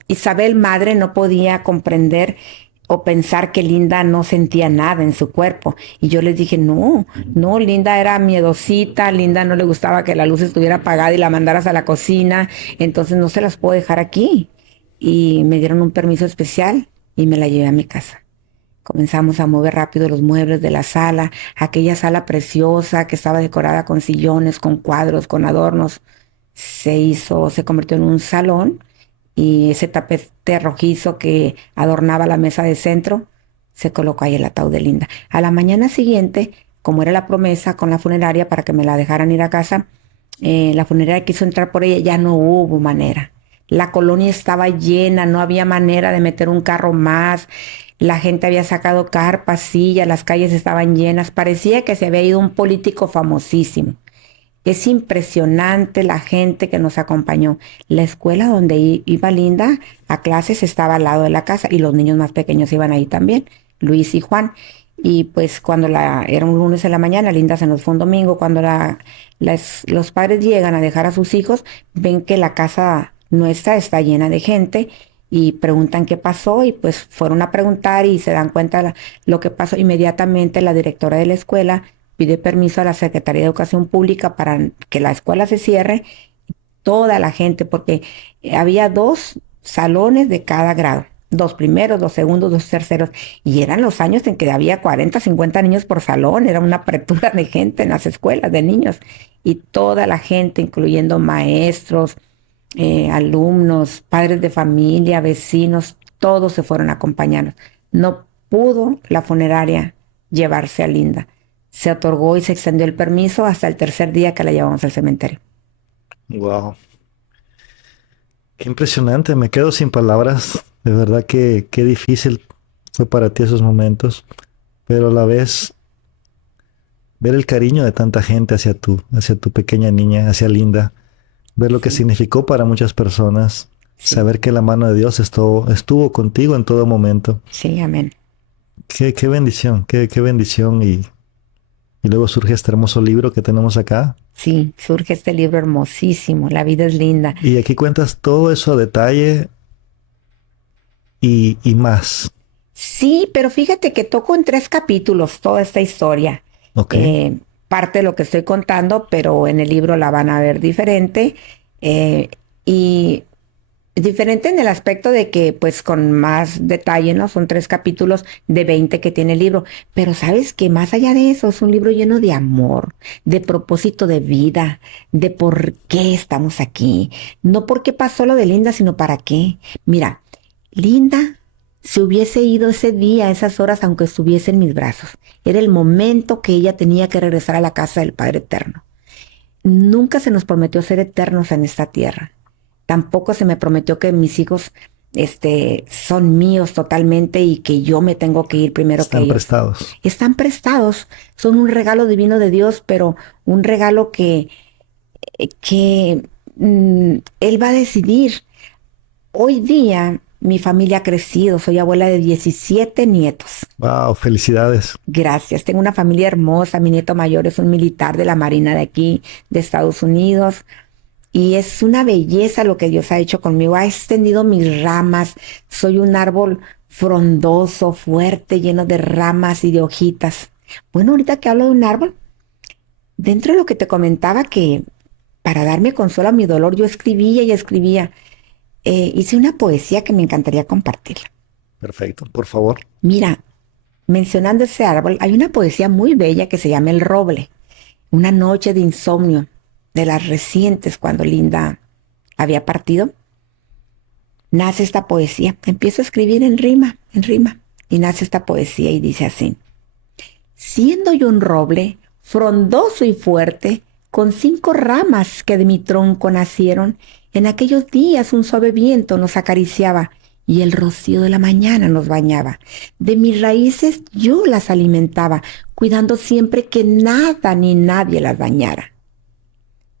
Isabel madre no podía comprender o pensar que Linda no sentía nada en su cuerpo. Y yo les dije, no, no, Linda era miedosita, Linda no le gustaba que la luz estuviera apagada y la mandaras a la cocina, entonces no se las puedo dejar aquí. Y me dieron un permiso especial y me la llevé a mi casa. Comenzamos a mover rápido los muebles de la sala, aquella sala preciosa que estaba decorada con sillones, con cuadros, con adornos. Se convirtió en un salón y ese tapete rojizo que adornaba la mesa de centro, se colocó ahí el ataúd de Linda. A la mañana siguiente, como era la promesa con la funeraria para que me la dejaran ir a casa, la funeraria quiso entrar por ella, ya no hubo manera. La colonia estaba llena, no había manera de meter un carro más. La gente había sacado carpas, sillas, las calles estaban llenas. Parecía que se había ido un político famosísimo. Es impresionante la gente que nos acompañó. La escuela donde iba Linda a clases estaba al lado de la casa y los niños más pequeños iban ahí también, Luis y Juan. Y pues era un lunes en la mañana, Linda se nos fue un domingo, cuando los padres llegan a dejar a sus hijos, ven que la casa nuestra está llena de gente y preguntan qué pasó y pues fueron a preguntar y se dan cuenta lo que pasó. Inmediatamente la directora de la escuela pide permiso a la Secretaría de Educación Pública para que la escuela se cierre, toda la gente, porque había 2 salones de cada grado, 2 primeros, 2 segundos, 2 terceros, y eran los años en que había 40, 50 niños por salón, era una apertura de gente en las escuelas de niños, y toda la gente, incluyendo maestros, alumnos, padres de familia, vecinos, todos se fueron a acompañarnos. No pudo la funeraria llevarse a Linda. Se otorgó y se extendió el permiso hasta el tercer día que la llevamos al cementerio. Wow. Qué impresionante. Me quedo sin palabras. De verdad que qué difícil fue para ti esos momentos. Pero a la vez, ver el cariño de tanta gente hacia tu pequeña niña, hacia Linda. Ver lo que Sí, significó para muchas personas. sí, Saber que la mano de Dios estuvo contigo en todo momento. sí, amén. Qué bendición, qué bendición. Y luego surge este hermoso libro que tenemos acá. Sí, surge este libro hermosísimo, La vida es linda. Y aquí cuentas todo eso a detalle y más. Sí, pero fíjate que toco en 3 capítulos toda esta historia. ¿Ok? Parte de lo que estoy contando, pero en el libro la van a ver diferente. Y diferente en el aspecto de que, pues, con más detalle, ¿no? Son 3 capítulos de 20 que tiene el libro. Pero sabes que más allá de eso, es un libro lleno de amor, de propósito de vida, de por qué estamos aquí. No por qué pasó lo de Linda, sino para qué. Mira, Linda se hubiese ido ese día, a esas horas, aunque estuviese en mis brazos. Era el momento que ella tenía que regresar a la casa del Padre Eterno. Nunca se nos prometió ser eternos en esta tierra. Tampoco se me prometió que mis hijos, son míos totalmente y que yo me tengo que ir primero que Están ellos. prestados. Están prestados, son un regalo divino de Dios, pero un regalo que que él va a decidir. Hoy día mi familia ha crecido, soy abuela de 17 nietos. Wow, felicidades. Gracias, tengo una familia hermosa, mi nieto mayor es un militar de la Marina de aquí, de Estados Unidos, y es una belleza lo que Dios ha hecho conmigo, ha extendido mis ramas, soy un árbol frondoso, fuerte, lleno de ramas y de hojitas. Bueno, ahorita que hablo de un árbol, dentro de lo que te comentaba que para darme consuelo a mi dolor, yo escribía y escribía. Hice una poesía que me encantaría compartirla. Perfecto, por favor. Mira, mencionando ese árbol, hay una poesía muy bella que se llama El Roble. Una noche de insomnio, de las recientes cuando Linda había partido, nace esta poesía. Empiezo a escribir en rima, y nace esta poesía y dice así. Siendo yo un roble, frondoso y fuerte, con 5 ramas que de mi tronco nacieron, en aquellos días un suave viento nos acariciaba y el rocío de la mañana nos bañaba. De mis raíces yo las alimentaba, cuidando siempre que nada ni nadie las dañara.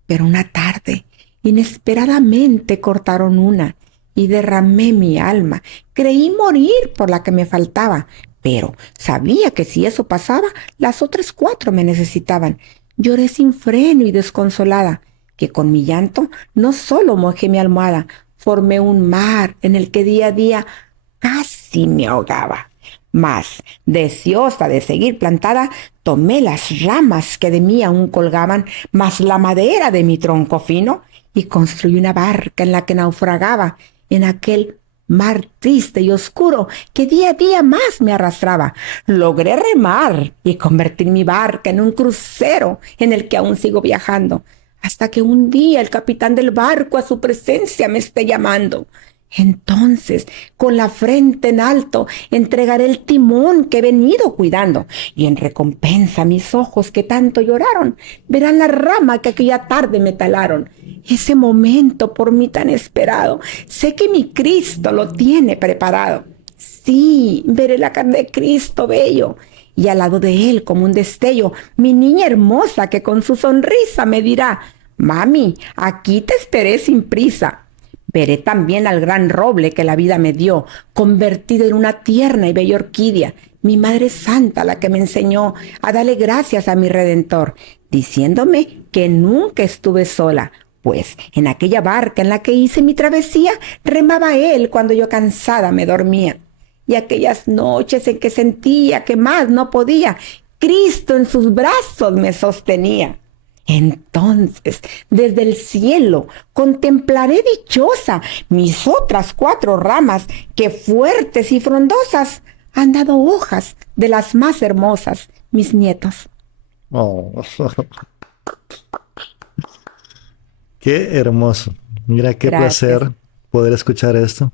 Pero una tarde, inesperadamente cortaron una y derramé mi alma. Creí morir por la que me faltaba, pero sabía que si eso pasaba, las otras 4 me necesitaban. Lloré sin freno y desconsolada, que con mi llanto no solo mojé mi almohada, formé un mar en el que día a día casi me ahogaba. Mas, deseosa de seguir plantada, tomé las ramas que de mí aún colgaban, más la madera de mi tronco fino, y construí una barca en la que naufragaba en aquel mar triste y oscuro que día a día más me arrastraba. Logré remar y convertir mi barca en un crucero en el que aún sigo viajando, hasta que un día el capitán del barco a su presencia me esté llamando. Entonces, con la frente en alto, entregaré el timón que he venido cuidando, y en recompensa mis ojos que tanto lloraron verán la rama que aquella tarde me talaron. Ese momento por mí tan esperado, sé que mi Cristo lo tiene preparado. Sí, veré la cara de Cristo bello, y al lado de él como un destello, mi niña hermosa que con su sonrisa me dirá, mami, aquí te esperé sin prisa. Veré también al gran roble que la vida me dio, convertido en una tierna y bella orquídea, mi Madre Santa, la que me enseñó a darle gracias a mi Redentor, diciéndome que nunca estuve sola, pues en aquella barca en la que hice mi travesía, remaba él cuando yo cansada me dormía. Y aquellas noches en que sentía que más no podía, Cristo en sus brazos me sostenía. Entonces, desde el cielo, contemplaré dichosa mis otras 4 ramas que fuertes y frondosas han dado hojas de las más hermosas, mis nietos. Oh, qué hermoso. Mira qué Gracias. placer poder escuchar esto.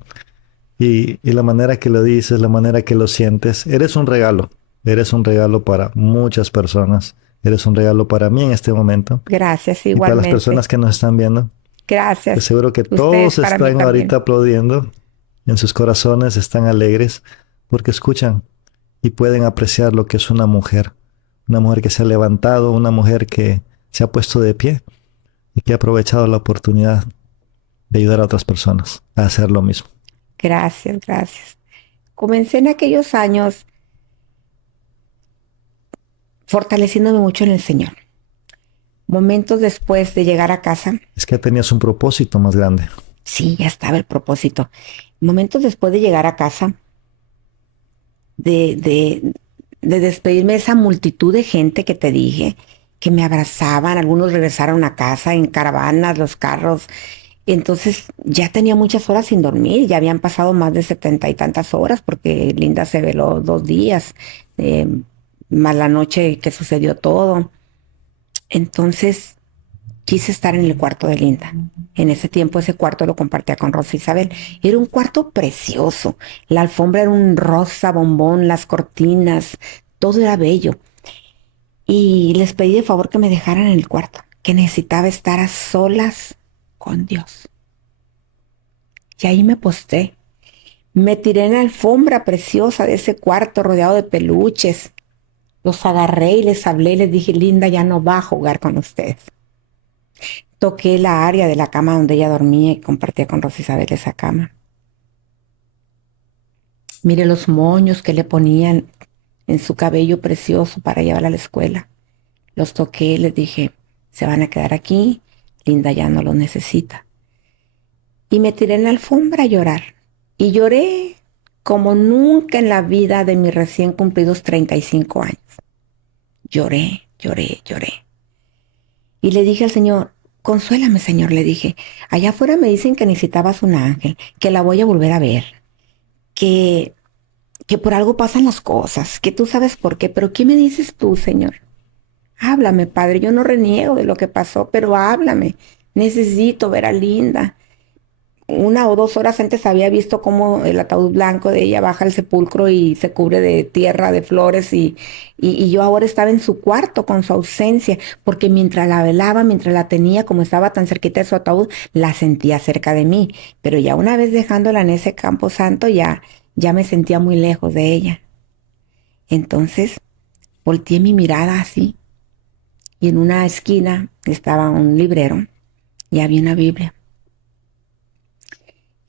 Y la manera que lo dices, la manera que lo sientes, eres un regalo. Eres un regalo para muchas personas. Eres un regalo para mí en este momento. Gracias, Y para las igualmente. personas que nos están viendo. Te Gracias. aseguro que Ustedes todos para mí están también. ahorita aplaudiendo. En sus corazones están alegres porque escuchan y pueden apreciar lo que es una mujer. Una mujer que se ha levantado, una mujer que se ha puesto de pie y que ha aprovechado la oportunidad de ayudar a otras personas a hacer lo mismo. Gracias, gracias. Comencé en aquellos años fortaleciéndome mucho en el Señor. Momentos después de llegar a casa, Es que tenías un propósito más grande. sí, ya estaba el propósito. Momentos después de llegar a casa, de, de, de despedirme de esa multitud de gente que te dije, que me abrazaban, algunos regresaron a casa en caravanas, los carros. Entonces ya tenía muchas horas sin dormir, ya habían pasado más de 70 y tantas horas porque Linda se veló 2 días, eh, más la noche que sucedió todo. Entonces quise estar en el cuarto de Linda. En ese tiempo ese cuarto lo compartía con Rosa Isabel. Era un cuarto precioso. La alfombra era un rosa bombón, las cortinas, todo era bello. Y les pedí de favor que me dejaran en el cuarto, que necesitaba estar a solas con Dios. Y ahí me postré. Me tiré en la alfombra preciosa de ese cuarto rodeado de peluches. Los agarré y les hablé y les dije, Linda ya no va a jugar con ustedes. Toqué la área de la cama donde ella dormía y compartía con Rosa Isabel esa cama. Mire los moños que le ponían en su cabello precioso para llevarla a la escuela. Los toqué, les dije, se van a quedar aquí, Linda ya no los necesita. Y me tiré en la alfombra a llorar. Y lloré como nunca en la vida de mis recién cumplidos 35 años. Lloré, lloré, lloré. Y le dije al Señor, consuélame, Señor, le dije, allá afuera me dicen que necesitabas un ángel, que la voy a volver a ver, que, que por algo pasan las cosas, que tú sabes por qué, pero ¿qué me dices tú, Señor? Háblame, Padre, yo no reniego de lo que pasó, pero háblame. Necesito ver a Linda. 1 o 2 horas antes había visto cómo el ataúd blanco de ella baja al sepulcro y se cubre de tierra, de flores, y yo ahora estaba en su cuarto con su ausencia, porque mientras la velaba, mientras la tenía, como estaba tan cerquita de su ataúd, la sentía cerca de mí. Pero ya una vez dejándola en ese campo santo, ya me sentía muy lejos de ella. Entonces volteé mi mirada así, y en una esquina estaba un librero y había una Biblia.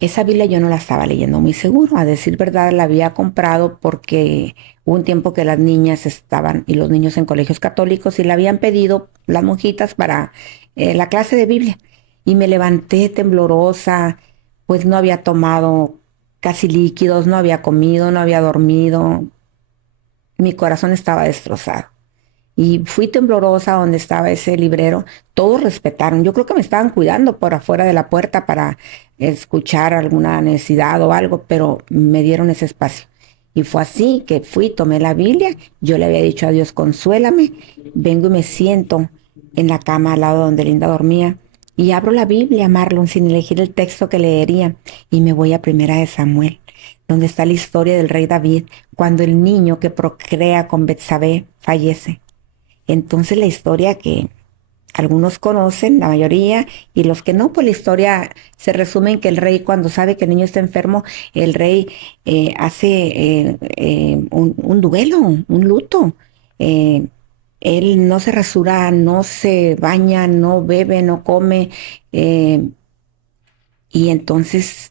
Esa Biblia yo no la estaba leyendo muy seguro. A decir verdad, la había comprado porque hubo un tiempo que las niñas estaban y los niños en colegios católicos y la habían pedido las monjitas para la clase de Biblia. Y me levanté temblorosa, pues no había tomado casi líquidos, no había comido, no había dormido. Mi corazón estaba destrozado. Y fui temblorosa donde estaba ese librero. Todos respetaron. Yo creo que me estaban cuidando por afuera de la puerta para escuchar alguna necesidad o algo, pero me dieron ese espacio. Y fue así que fui, tomé la Biblia. Yo le había dicho a Dios, consuélame. Vengo y me siento en la cama al lado donde Linda dormía. Y abro la Biblia, Marlon, sin elegir el texto que leería. Y me voy a Primera de Samuel, donde está la historia del rey David, cuando el niño que procrea con Betsabé fallece. Entonces la historia que algunos conocen, la mayoría, y los que no, pues la historia se resume en que el rey, cuando sabe que el niño está enfermo, el rey hace un duelo, un luto. Eh, Él no se rasura, no se baña, no bebe, no come. eh, y entonces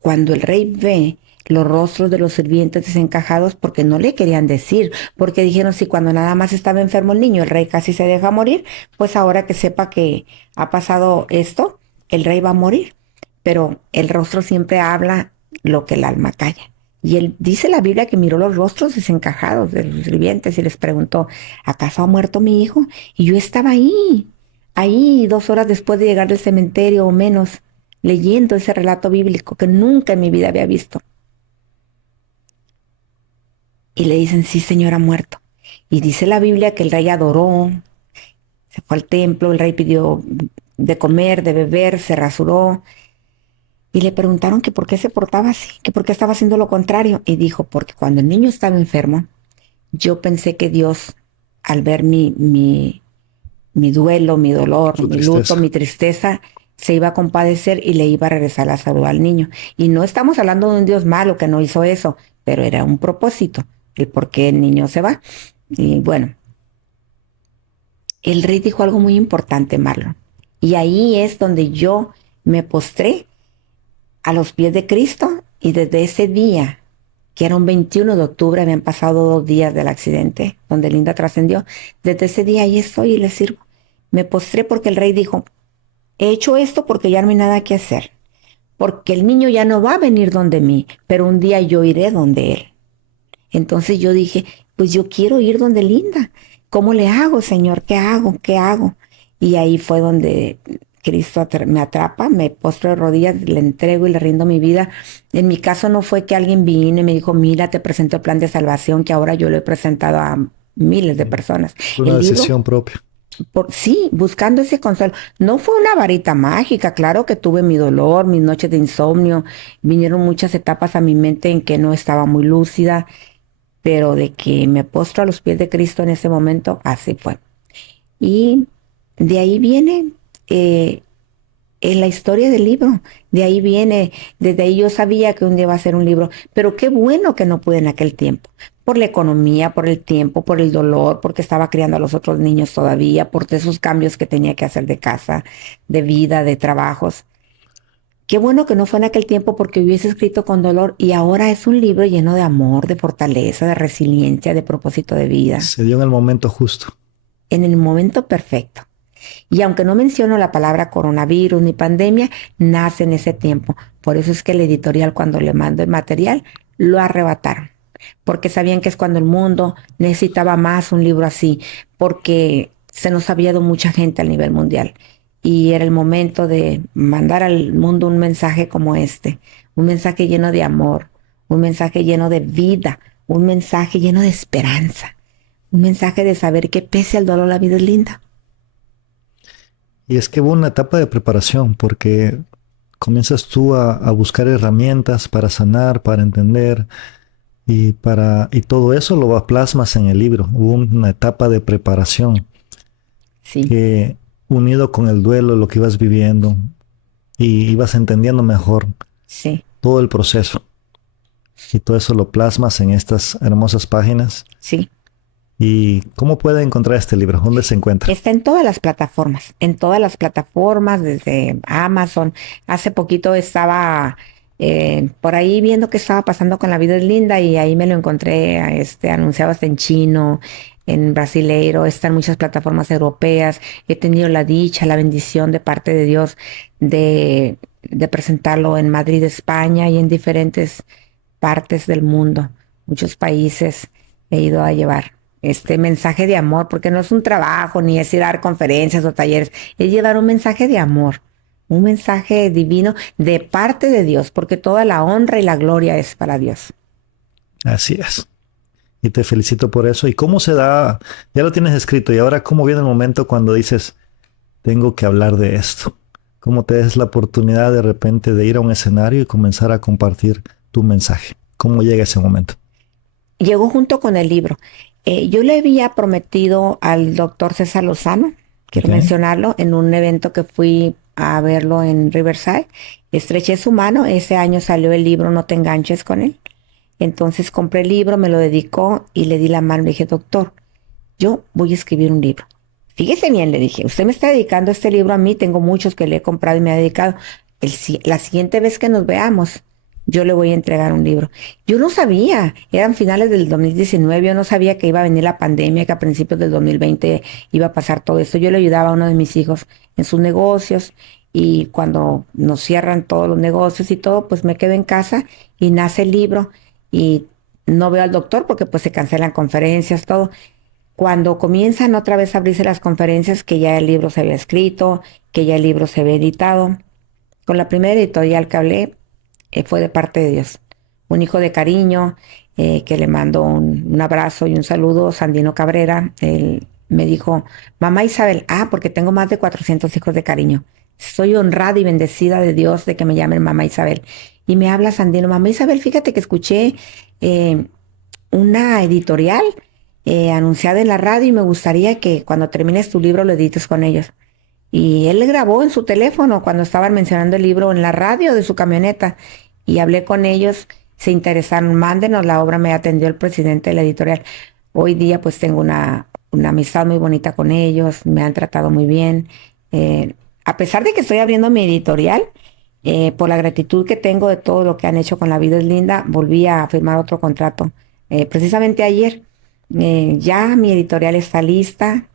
cuando el rey ve los rostros de los sirvientes desencajados, porque no le querían decir, porque dijeron, si cuando nada más estaba enfermo el niño, el rey casi se deja morir, pues ahora que sepa que ha pasado esto, el rey va a morir. Pero el rostro siempre habla lo que el alma calla. Y él dice la Biblia que miró los rostros desencajados de los sirvientes y les preguntó, ¿acaso ha muerto mi hijo? Y yo estaba ahí 2 horas después de llegar del cementerio o menos, leyendo ese relato bíblico que nunca en mi vida había visto. Y le dicen, sí, Señor, ha muerto. Y dice la Biblia que el rey adoró, se fue al templo, el rey pidió de comer, de beber, se rasuró. Y le preguntaron que por qué se portaba así, que por qué estaba haciendo lo contrario. Y dijo, porque cuando el niño estaba enfermo, yo pensé que Dios, al ver mi duelo, mi dolor, Su mi luto, tristeza. mi tristeza, se iba a compadecer y le iba a regresar la salud al niño. Y no estamos hablando de un Dios malo que no hizo eso, pero era un propósito, el por qué el niño se va. Y bueno, el rey dijo algo muy importante, Marlon. Y ahí es donde yo me postré a los pies de Cristo y desde ese día, que era un 21 de octubre, habían pasado 2 días del accidente donde Linda trascendió, desde ese día ahí estoy y le sirvo. Me postré porque el rey dijo, he hecho esto porque ya no hay nada que hacer, porque el niño ya no va a venir donde mí, pero un día yo iré donde él. Entonces yo dije, pues yo quiero ir donde Linda. ¿Cómo le hago, Señor? ¿Qué hago? ¿Qué hago? Y ahí fue donde Cristo me atrapa, me postro de rodillas, le entrego y le rindo mi vida. En mi caso no fue que alguien vino y me dijo, mira, te presento el plan de salvación que ahora yo lo he presentado a miles de personas. Fue una El libro, decisión propia. sí, buscando ese consuelo. No fue una varita mágica, claro que tuve mi dolor, mis noches de insomnio, vinieron muchas etapas a mi mente en que no estaba muy lúcida, pero de que me postro a los pies de Cristo en ese momento, así fue. Y de ahí viene en la historia del libro, de ahí viene, desde ahí yo sabía que un día iba a ser un libro, pero qué bueno que no pude en aquel tiempo, por la economía, por el tiempo, por el dolor, porque estaba criando a los otros niños todavía, por esos cambios que tenía que hacer de casa, de vida, de trabajos. Qué bueno que no fue en aquel tiempo porque hubiese escrito con dolor y ahora es un libro lleno de amor, de fortaleza, de resiliencia, de propósito de vida, Se dio en el momento justo. en el momento perfecto. Y aunque no menciono la palabra coronavirus ni pandemia, nace en ese tiempo. Por eso es que el editorial, cuando le mando el material, lo arrebataron. Porque sabían que es cuando el mundo necesitaba más un libro así, porque se nos había ido mucha gente a nivel mundial. Y era el momento de mandar al mundo un mensaje como este, un mensaje lleno de amor, un mensaje lleno de vida, un mensaje lleno de esperanza, un mensaje de saber que pese al dolor la vida es linda. Y es que hubo una etapa de preparación porque comienzas tú a buscar herramientas para sanar, para entender y todo eso lo plasmas en el libro. Hubo una etapa de preparación Sí, que unido con el duelo, lo que ibas viviendo y ibas entendiendo mejor sí, todo el proceso. Y todo eso lo plasmas en estas hermosas páginas. sí. ¿Y cómo puede encontrar este libro? ¿Dónde se encuentra? Está en todas las plataformas, desde Amazon. Hace poquito estaba por ahí viendo qué estaba pasando con La vida es linda y ahí me lo encontré anunciado hasta en chino, en brasileiro, está en muchas plataformas europeas. He tenido la dicha, la bendición de parte de Dios de presentarlo en Madrid, España y en diferentes partes del mundo, muchos países he ido a llevar este mensaje de amor, porque no es un trabajo ni es ir a dar conferencias o talleres, es llevar un mensaje de amor, un mensaje divino de parte de Dios, porque toda la honra y la gloria es para Dios. Así es. Y te felicito por eso. ¿Y cómo se da? Ya lo tienes escrito. ¿Y ahora cómo viene el momento cuando dices, tengo que hablar de esto? ¿Cómo te des la oportunidad de repente de ir a un escenario y comenzar a compartir tu mensaje? ¿Cómo llega ese momento? Llegó junto con el libro. Yo le había prometido al doctor César Lozano, quiero Ok. mencionarlo, en un evento que fui a verlo en Riverside. Estreché su mano, ese año salió el libro No te enganches con él. Entonces compré el libro, me lo dedicó y le di la mano. Le dije, doctor, yo voy a escribir un libro. Fíjese bien, le dije, usted me está dedicando este libro a mí, tengo muchos que le he comprado y me ha dedicado. La siguiente vez que nos veamos, yo le voy a entregar un libro. Yo no sabía, eran finales del 2019, yo no sabía que iba a venir la pandemia, que a principios del 2020 iba a pasar todo esto. Yo le ayudaba a uno de mis hijos en sus negocios y cuando nos cierran todos los negocios y todo, pues me quedo en casa y nace el libro y no veo al doctor porque pues se cancelan conferencias, todo. Cuando comienzan otra vez a abrirse las conferencias, que ya el libro se había escrito, que ya el libro se había editado, con la primera editorial que hablé, fue de parte de Dios. Un hijo de cariño, que le mando un abrazo y un saludo, Sandino Cabrera, él me dijo, mamá Isabel, porque tengo más de 400 hijos de cariño. Soy honrada y bendecida de Dios de que me llamen mamá Isabel. Y me habla Sandino, mamá Isabel, fíjate que escuché una editorial anunciada en la radio y me gustaría que cuando termines tu libro lo edites con ellos. Y él grabó en su teléfono cuando estaban mencionando el libro en la radio de su camioneta y hablé con ellos, se interesaron, mándenos la obra, me atendió el presidente de la editorial. Hoy día pues tengo una amistad muy bonita con ellos, me han tratado muy bien. A pesar de que estoy abriendo mi editorial, por la gratitud que tengo de todo lo que han hecho con La vida es linda, volví a firmar otro contrato. Precisamente ayer, ya mi editorial está lista.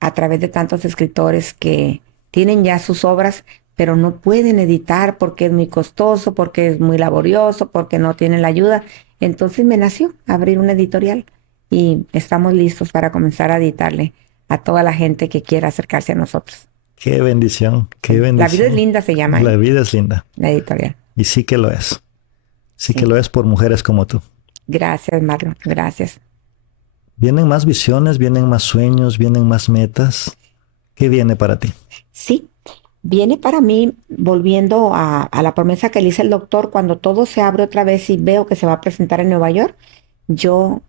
A través de tantos escritores que tienen ya sus obras, pero no pueden editar porque es muy costoso, porque es muy laborioso, porque no tienen la ayuda. Entonces me nació abrir una editorial y estamos listos para comenzar a editarle a toda la gente que quiera acercarse a nosotros. Qué bendición, qué La vida es bendición. linda se llama, La vida es linda. la editorial. Y sí que lo es. Sí que Sí. lo es por mujeres como tú. Gracias, Marlon. Gracias. ¿Vienen más visiones, vienen más sueños, vienen más metas? ¿Qué viene para ti? Sí, viene para mí volviendo a la promesa que le hice el doctor cuando todo se abre otra vez y veo que se va a presentar en Nueva York. Yo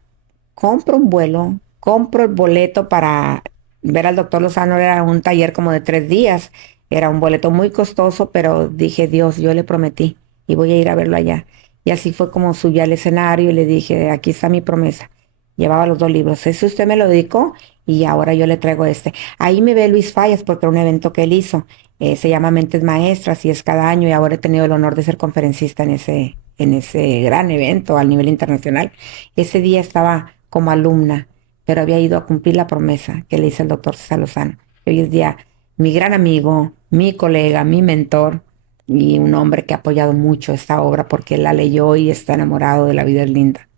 compro un vuelo, compro el boleto para ver al doctor Lozano. Era un taller como de 3 días. Era un boleto muy costoso, pero dije, Dios, yo le prometí y voy a ir a verlo allá. Y así fue como subí al escenario y le dije, aquí está mi promesa. Llevaba los 2 libros. Ese usted me lo dedicó y ahora yo le traigo este. Ahí me ve Luis Fallas porque era un evento que él hizo. Se llama Mentes Maestras y es cada año y ahora he tenido el honor de ser conferencista en ese gran evento a nivel internacional. Ese día estaba como alumna, pero había ido a cumplir la promesa que le hice al doctor César Lozano. Hoy es día mi gran amigo, mi colega, mi mentor y un hombre que ha apoyado mucho esta obra porque él la leyó y está enamorado de La vida es linda.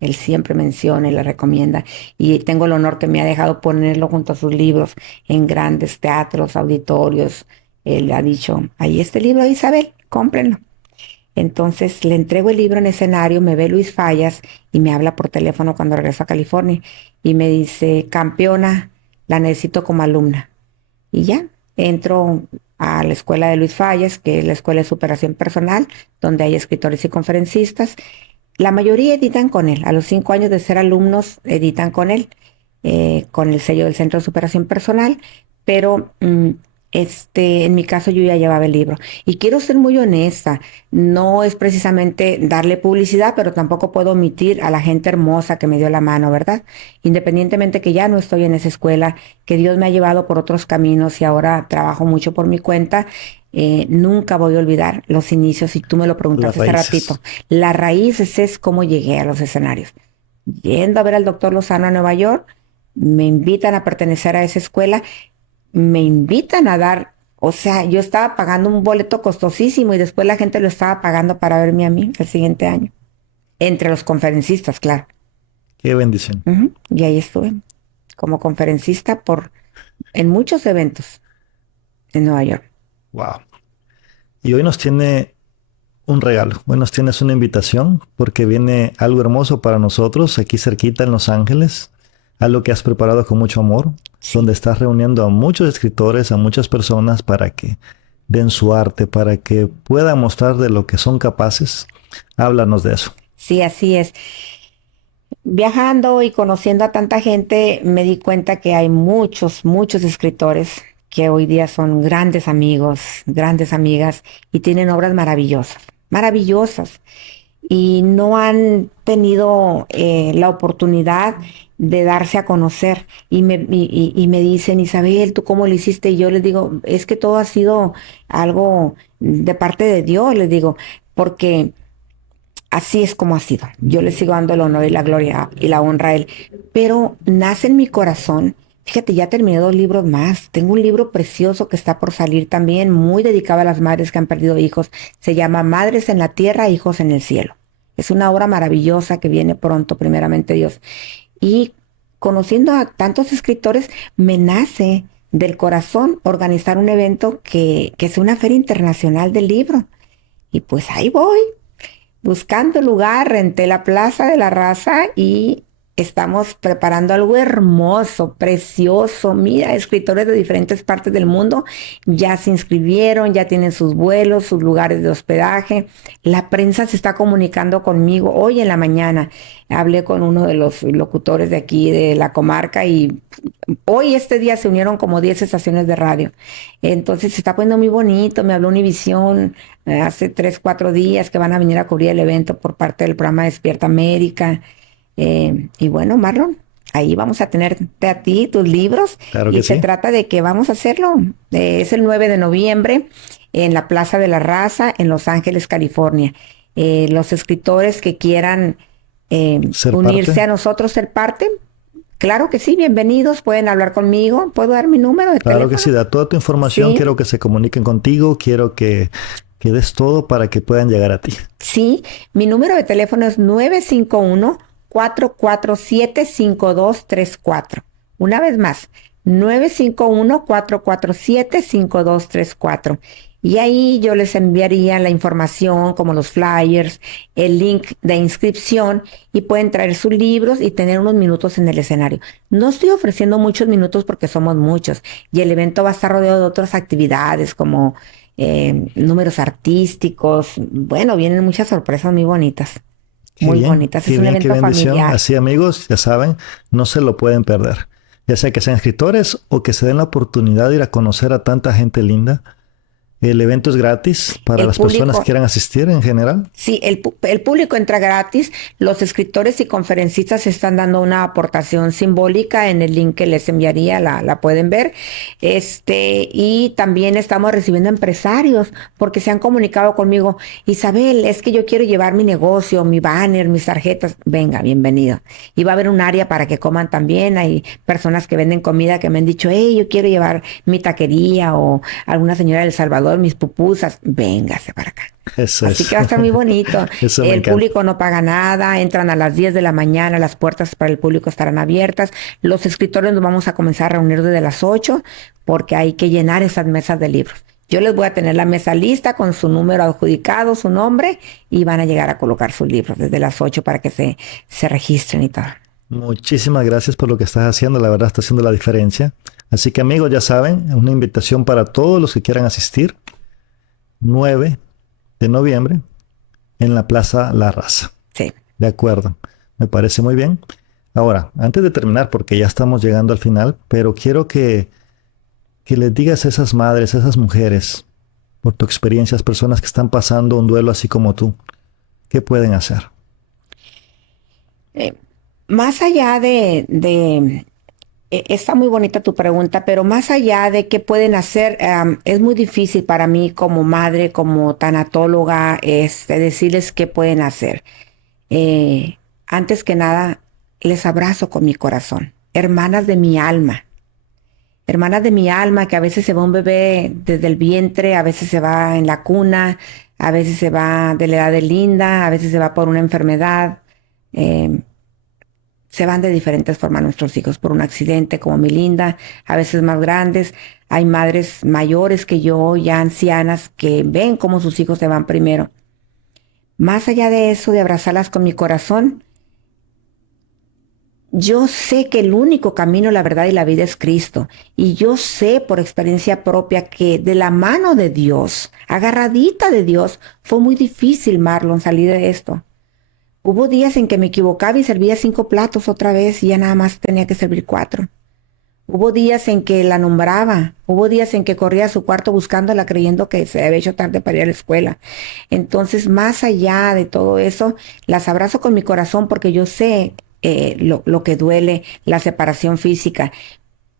Él siempre menciona y la recomienda y tengo el honor que me ha dejado ponerlo junto a sus libros en grandes teatros, auditorios. Él ha dicho, ahí este libro, Isabel, cómprenlo. Entonces le entrego el libro en escenario, me ve Luis Fallas y me habla por teléfono cuando regreso a California y me dice, campeona, la necesito como alumna. Y ya, entro a la escuela de Luis Fallas, que es la escuela de superación personal, donde hay escritores y conferencistas. La mayoría editan con él. A los 5 años de ser alumnos, editan con él, con el sello del Centro de Superación Personal, pero en mi caso yo ya llevaba el libro. Y quiero ser muy honesta, no es precisamente darle publicidad, pero tampoco puedo omitir a la gente hermosa que me dio la mano, ¿verdad? Independientemente que ya no estoy en esa escuela, que Dios me ha llevado por otros caminos y ahora trabajo mucho por mi cuenta. Nunca voy a olvidar los inicios, y tú me lo Las preguntaste hace raíces. ratito. Las raíces es cómo llegué a los escenarios. Yendo a ver al doctor Lozano a Nueva York, me invitan a pertenecer a esa escuela, me invitan a dar, o sea, yo estaba pagando un boleto costosísimo y después la gente lo estaba pagando para verme a mí el siguiente año, entre los conferencistas, claro. Qué bendición. Y ahí estuve como conferencista en muchos eventos en Nueva York. Wow. Y hoy nos tiene un regalo. Hoy nos tienes una invitación porque viene algo hermoso para nosotros aquí cerquita en Los Ángeles. Algo que has preparado con mucho amor, Sí. donde estás reuniendo a muchos escritores, a muchas personas para que den su arte, para que puedan mostrar de lo que son capaces. Háblanos de eso. Sí, así es. Viajando y conociendo a tanta gente, me di cuenta que hay muchos, muchos escritores que hoy día son grandes amigos, grandes amigas y tienen obras maravillosas, maravillosas. Y no han tenido la oportunidad de darse a conocer. Y me dicen, Isabel, ¿tú cómo lo hiciste? Y yo les digo, es que todo ha sido algo de parte de Dios, les digo, porque así es como ha sido. Yo le sigo dando el honor y la gloria y la honra a él. Pero nace en mi corazón. Fíjate, ya terminé 2 libros más. Tengo un libro precioso que está por salir también, muy dedicado a las madres que han perdido hijos. Se llama Madres en la Tierra, Hijos en el Cielo. Es una obra maravillosa que viene pronto, primeramente Dios. Y conociendo a tantos escritores, me nace del corazón organizar un evento que es una feria internacional del libro. Y pues ahí voy buscando lugar, renté la Plaza de la Raza y estamos preparando algo hermoso, precioso. Mira, escritores de diferentes partes del mundo ya se inscribieron, ya tienen sus vuelos, sus lugares de hospedaje. La prensa se está comunicando conmigo. Hoy en la mañana hablé con uno de los locutores de aquí, de la comarca, y hoy este día se unieron como 10 estaciones de radio. Entonces se está poniendo muy bonito. Me habló Univisión hace 3, 4 días que van a venir a cubrir el evento por parte del programa Despierta América. Y bueno, Marlon, ahí vamos a tenerte a ti, tus libros, Claro y que se sí. trata de que vamos a hacerlo. Es el 9 de noviembre en la Plaza de la Raza en Los Ángeles, California. Los escritores que quieran Ser unirse parte. a nosotros, ser parte, claro que sí, bienvenidos, pueden hablar conmigo. ¿Puedo dar mi número de Claro que teléfono? sí. Da toda tu información. Sí, Quiero que se comuniquen contigo. Quiero que des todo para que puedan llegar a ti. sí, mi número de teléfono es 951-447-5234. Una vez más, 951-447-5234. Y ahí yo les enviaría la información como los flyers, el link de inscripción y pueden traer sus libros y tener unos minutos en el escenario. No estoy ofreciendo muchos minutos porque somos muchos y el evento va a estar rodeado de otras actividades como números artísticos. Bueno, vienen muchas sorpresas muy bonitas, muy bonitas. Es Qué un bien, qué evento bendición. familiar. Así amigos, ya saben, no se lo pueden perder. Ya sea que sean escritores o que se den la oportunidad de ir a conocer a tanta gente linda. ¿El evento es gratis para El las personas público, que quieran asistir en general? sí, el público entra gratis. Los escritores y conferencistas están dando una aportación simbólica en el link que les enviaría, la pueden ver. Y también estamos recibiendo empresarios porque se han comunicado conmigo. Isabel, es que yo quiero llevar mi negocio, mi banner, mis tarjetas. Venga, bienvenido. Y va a haber un área para que coman también. Hay personas que venden comida que me han dicho, hey, yo quiero llevar mi taquería, o alguna señora de El Salvador, mis pupusas. Véngase para acá. Eso Así que es. va a estar muy bonito. Eso me El encanta. público no paga nada, entran a las 10 de la mañana, las puertas para el público estarán abiertas. Los escritores nos vamos a comenzar a reunir desde las 8 porque hay que llenar esas mesas de libros. Yo les voy a tener la mesa lista con su número adjudicado, su nombre, y van a llegar a colocar sus libros desde las 8 para que se registren y todo. Muchísimas gracias por lo que estás haciendo. La verdad está haciendo la diferencia. Así que amigos, ya saben, una invitación para todos los que quieran asistir. 9 de noviembre en la Plaza La Raza. Sí. De acuerdo. Me parece muy bien. Ahora, antes de terminar, porque ya estamos llegando al final, pero quiero que les digas a esas madres, a esas mujeres, por tu experiencia, personas que están pasando un duelo así como tú, ¿qué pueden hacer? Eh, Más allá está muy bonita tu pregunta, pero más allá de qué pueden hacer, es muy difícil para mí como madre, como tanatóloga, decirles qué pueden hacer. Antes que nada, les abrazo con mi corazón. Hermanas de mi alma, que a veces se va un bebé desde el vientre, a veces se va en la cuna, a veces se va de la edad de Linda, a veces se va por una enfermedad. eh, Se van de diferentes formas nuestros hijos, por un accidente como mi Linda, a veces más grandes. Hay madres mayores que yo, ya ancianas, que ven cómo sus hijos se van primero. Más allá de eso, de abrazarlas con mi corazón, yo sé que el único camino, la verdad y la vida es Cristo. Y yo sé por experiencia propia que de la mano de Dios, agarradita de Dios, fue muy difícil, Marlon, salir de esto. Hubo días en que me equivocaba y servía 5 platos otra vez y ya nada más tenía que servir 4. Hubo días en que la nombraba, hubo días en que corría a su cuarto buscándola creyendo que se había hecho tarde para ir a la escuela. Entonces, más allá de todo eso, las abrazo con mi corazón porque yo sé lo que duele la separación física.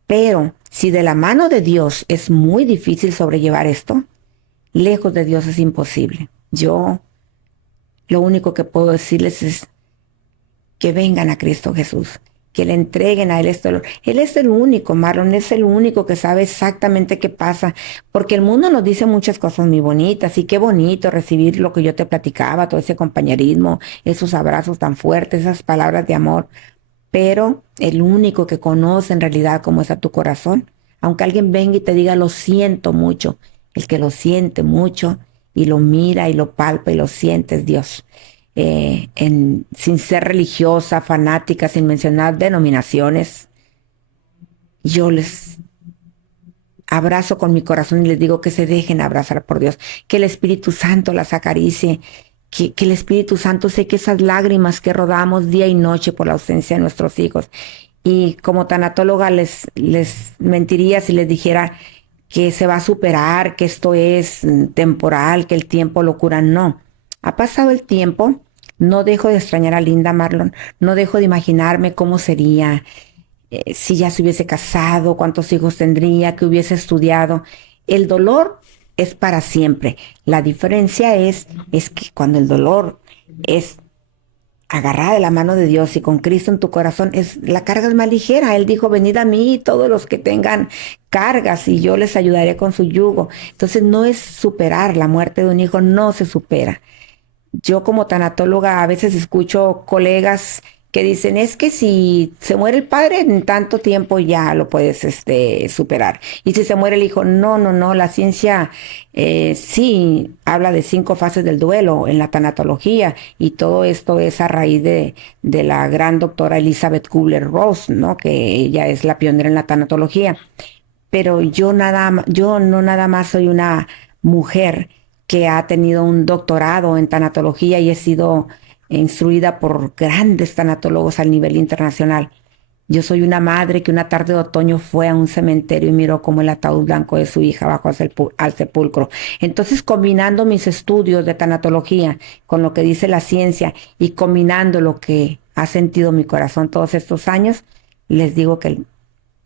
Pero si de la mano de Dios es muy difícil sobrellevar esto, lejos de Dios es imposible. Yo lo único que puedo decirles es que vengan a Cristo Jesús, que le entreguen a Él este dolor. Él es el único, Marlon, es el único que sabe exactamente qué pasa, porque el mundo nos dice muchas cosas muy bonitas, y qué bonito recibir lo que yo te platicaba, todo ese compañerismo, esos abrazos tan fuertes, esas palabras de amor, pero el único que conoce en realidad cómo está tu corazón, aunque alguien venga y te diga lo siento mucho, el que lo siente mucho y lo mira y lo palpa y lo siente es Dios. Sin ser religiosa, fanática, sin mencionar denominaciones, yo les abrazo con mi corazón y les digo que se dejen abrazar por Dios, que el Espíritu Santo las acaricie, que el Espíritu Santo seque esas lágrimas que rodamos día y noche por la ausencia de nuestros hijos. Y como tanatóloga les mentiría si les dijera que se va a superar, que esto es temporal, que el tiempo lo cura. No, ha pasado el tiempo, no dejo de extrañar a Linda, Marlon, no dejo de imaginarme cómo sería, si ya se hubiese casado, cuántos hijos tendría, que hubiese estudiado. El dolor es para siempre. La diferencia es que cuando el dolor es agarrada de la mano de Dios y con Cristo en tu corazón, la carga es más ligera. Él dijo, venid a mí todos los que tengan cargas y yo les ayudaré con su yugo. Entonces no es superar la muerte de un hijo, no se supera. Yo como tanatóloga a veces escucho colegas que dicen, es que si se muere el padre en tanto tiempo ya lo puedes superar. Y si se muere el hijo, no, no, no, la ciencia sí habla de 5 fases del duelo en la tanatología, y todo esto es a raíz de la gran doctora Elizabeth Kubler-Ross, ¿no? Que ella es la pionera en la tanatología. Pero yo no nada más soy una mujer que ha tenido un doctorado en tanatología y he sido instruida por grandes tanatólogos a nivel internacional. Yo soy una madre que una tarde de otoño fue a un cementerio y miró como el ataúd blanco de su hija bajó al sepulcro. Entonces, combinando mis estudios de tanatología con lo que dice la ciencia y combinando lo que ha sentido mi corazón todos estos años, les digo que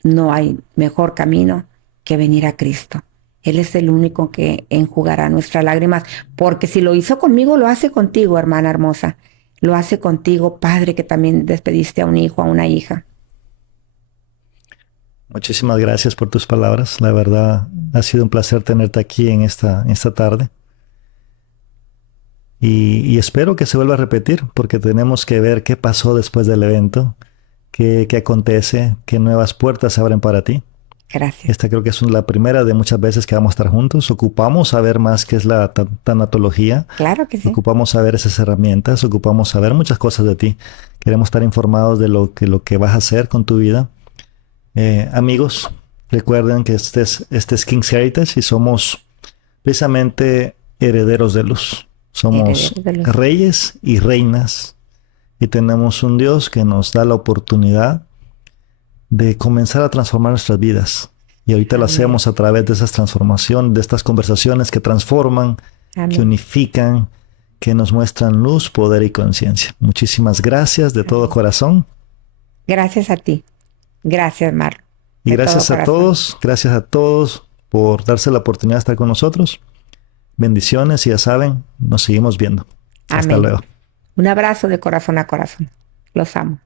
no hay mejor camino que venir a Cristo. Él es el único que enjugará nuestras lágrimas, porque si lo hizo conmigo, lo hace contigo, hermana hermosa. Lo hace contigo, padre, que también despediste a un hijo, a una hija. Muchísimas gracias por tus palabras. La verdad, ha sido un placer tenerte aquí en esta tarde. Y espero que se vuelva a repetir, porque tenemos que ver qué pasó después del evento, qué acontece, qué nuevas puertas se abren para ti. Gracias. Esta creo que es la primera de muchas veces que vamos a estar juntos. Ocupamos saber más qué es la tanatología. Claro que sí. Ocupamos saber esas herramientas, ocupamos saber muchas cosas de ti. Queremos estar informados de lo que vas a hacer con tu vida. Amigos, recuerden que este es King's Heritage y somos precisamente herederos de luz. Somos Herederos de luz. reyes y reinas y tenemos un Dios que nos da la oportunidad de comenzar a transformar nuestras vidas. Y ahorita lo Amén. hacemos a través de esas transformaciones, de estas conversaciones que transforman, Amén. que unifican, que nos muestran luz, poder y conciencia. Muchísimas gracias de todo corazón. Gracias a ti. Gracias, Marlo. Y De gracias todo a corazón. gracias a todos por darse la oportunidad de estar con nosotros. Bendiciones y ya saben, nos seguimos viendo. Hasta Amén. luego. Un abrazo de corazón a corazón. Los amo.